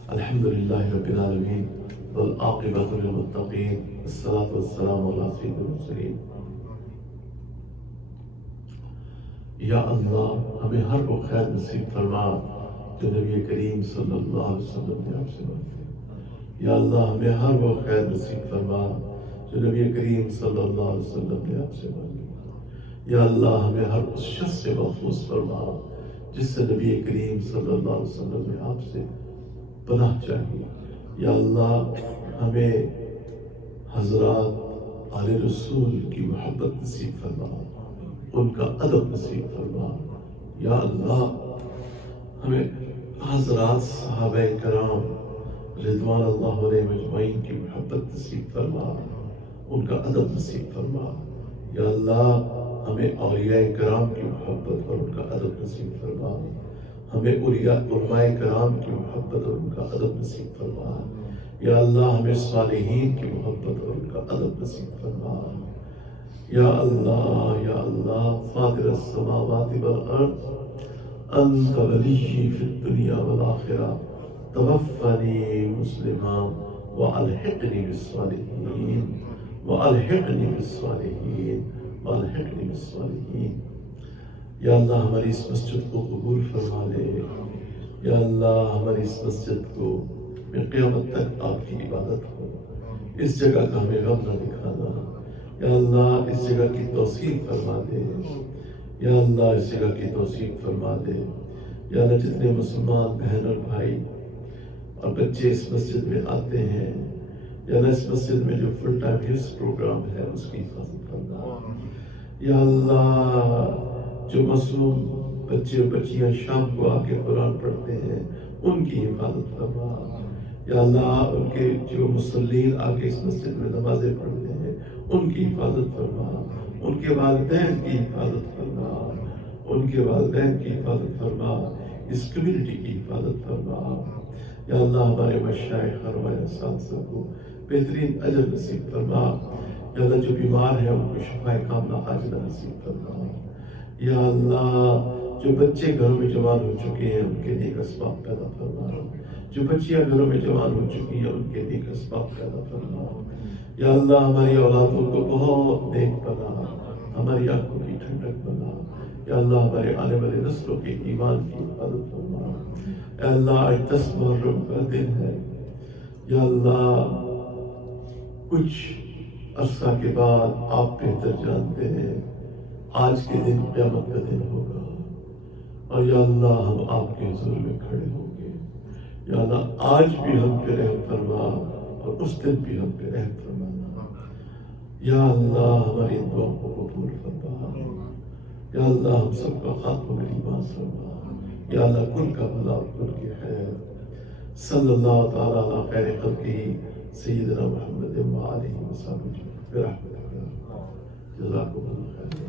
الحمدللہ رب العالمین والعاقبۃ للمتقین والصلاۃ والسلام علی سید المرسلین. یا اللہ ہمیں ہر وہ خیر نصیب فرما جو نبی کریم صلی اللہ علیہ وسلم نے آپ سے مانگی. یا اللہ ہمیں ہر وہ خیر نصیب فرما جو نبی کریم صلی اللہ علیہ وسلم نے آپ سے مانگی. یا اللہ ہمیں ہر اس شر سے محفوظ فرما جس سے نبی کریم صلی اللہ علیہ وسلم نے آپ سے پناہ چاہیے. یا اللہ ہمیں حضرات آل رسول کی محبت نصیب فرما، ان کا ادب نصیب فرما۔ یا اللہ ہمیں حضرات صحابہ کرام رضوان اللہ علیہ مجمعین کی محبت نصیب فرما، ان کا ادب نصیب فرما۔ یا اللہ ہمیں اولیاء کرام کی محبت اور ان کا ادب نصیب فرما، ہمیں علماء کرام کی محبت اور ان کا ادب نصیب فرما۔ یا اللہ ہمیں صالحین کی محبت اور ان کا ادب نصیب فرما۔ یا اللہ فاطر السماوات والارض انت ولی فی الدنیا والآخرہ توفنی مسلما والحقنی بالصالحین والحقنی بالصالحین والحقنی بالصالحین۔ یا اللہ ہماری اس مسجد کو قبول فرما لے۔ یا اللہ ہماری اس مسجد کو میں قیامت تک آپ کی عبادت ہو، اس جگہ کا ہمیں غم نہ دکھانا۔ یا اللہ اس جگہ کی توسیع فرما دے۔ یا اللہ اس جگہ کی توسیع فرما دے۔ یا اللہ جتنے مسلمان بہن اور بھائی اور بچے اس مسجد میں آتے ہیں، یا اللہ اس مسجد میں جو فل ٹائم حفظ پروگرام ہے اس کی حفاظت کرنا۔ یا اللہ جو معصوم بچے اور بچیاں شام کو آ کے قرآن پڑھتے ہیں ان کی حفاظت فرما۔ یا اللہ ان کے جو مصلین آ کے اس مسجد میں نمازیں پڑھتے ہیں ان کی حفاظت فرما، ان کے والدین کی حفاظت فرما، ان کے والدین کی حفاظت فرما، اس کمیونٹی کی حفاظت فرما۔ یا اللہ ہمارے مشائخ اور ہمارے اساتذہ کو بہترین اجر نصیب فرما۔ یا اللہ جو بیمار ہیں ان کو شفا کاملہ عاجلہ نصیب فرما۔ یا اللہ جو بچے گھروں میں جوان ہو چکے ہیں ان کے نیک اسباب پیدا فرما، جو بچیاں گھروں میں جوان ہو چکی ہیں ان کے نیک اسباب پیدا فرما۔ یا اللہ ہماری اولادوں کو بہت نیک بنا، ہماری آنکھوں کی ٹھنڈک بنا۔ یا اللہ ہمارے آنے والے نسلوں کے ایمان کی حفاظت فرما۔ یا اللہ آج 10 محرم کا دن ہے، یا اللہ کچھ عرصہ کے بعد آپ بہتر جانتے ہیں آج کے دن قیامت کا دن ہوگا، اور یا اللہ ہم آپ کے حضور میں کھڑے ہوں گے۔ یا اللہ آج بھی ہم پہ رحم فرما اور اس دن بھی ہم پہ رحم فرمانا۔ یا اللہ ہماری دعاؤں کو قبول فرما۔ یا اللہ ہم سب کا خاتمہ ایمان فرما۔ یا اللہ کل کا بھلا اور کل کی خیر۔ صلی اللہ تعالیٰ علی خیر خلقہ سیدنا محمد و آلہ وصحبہ برحمتہ۔ جزاکم اللہ خیر۔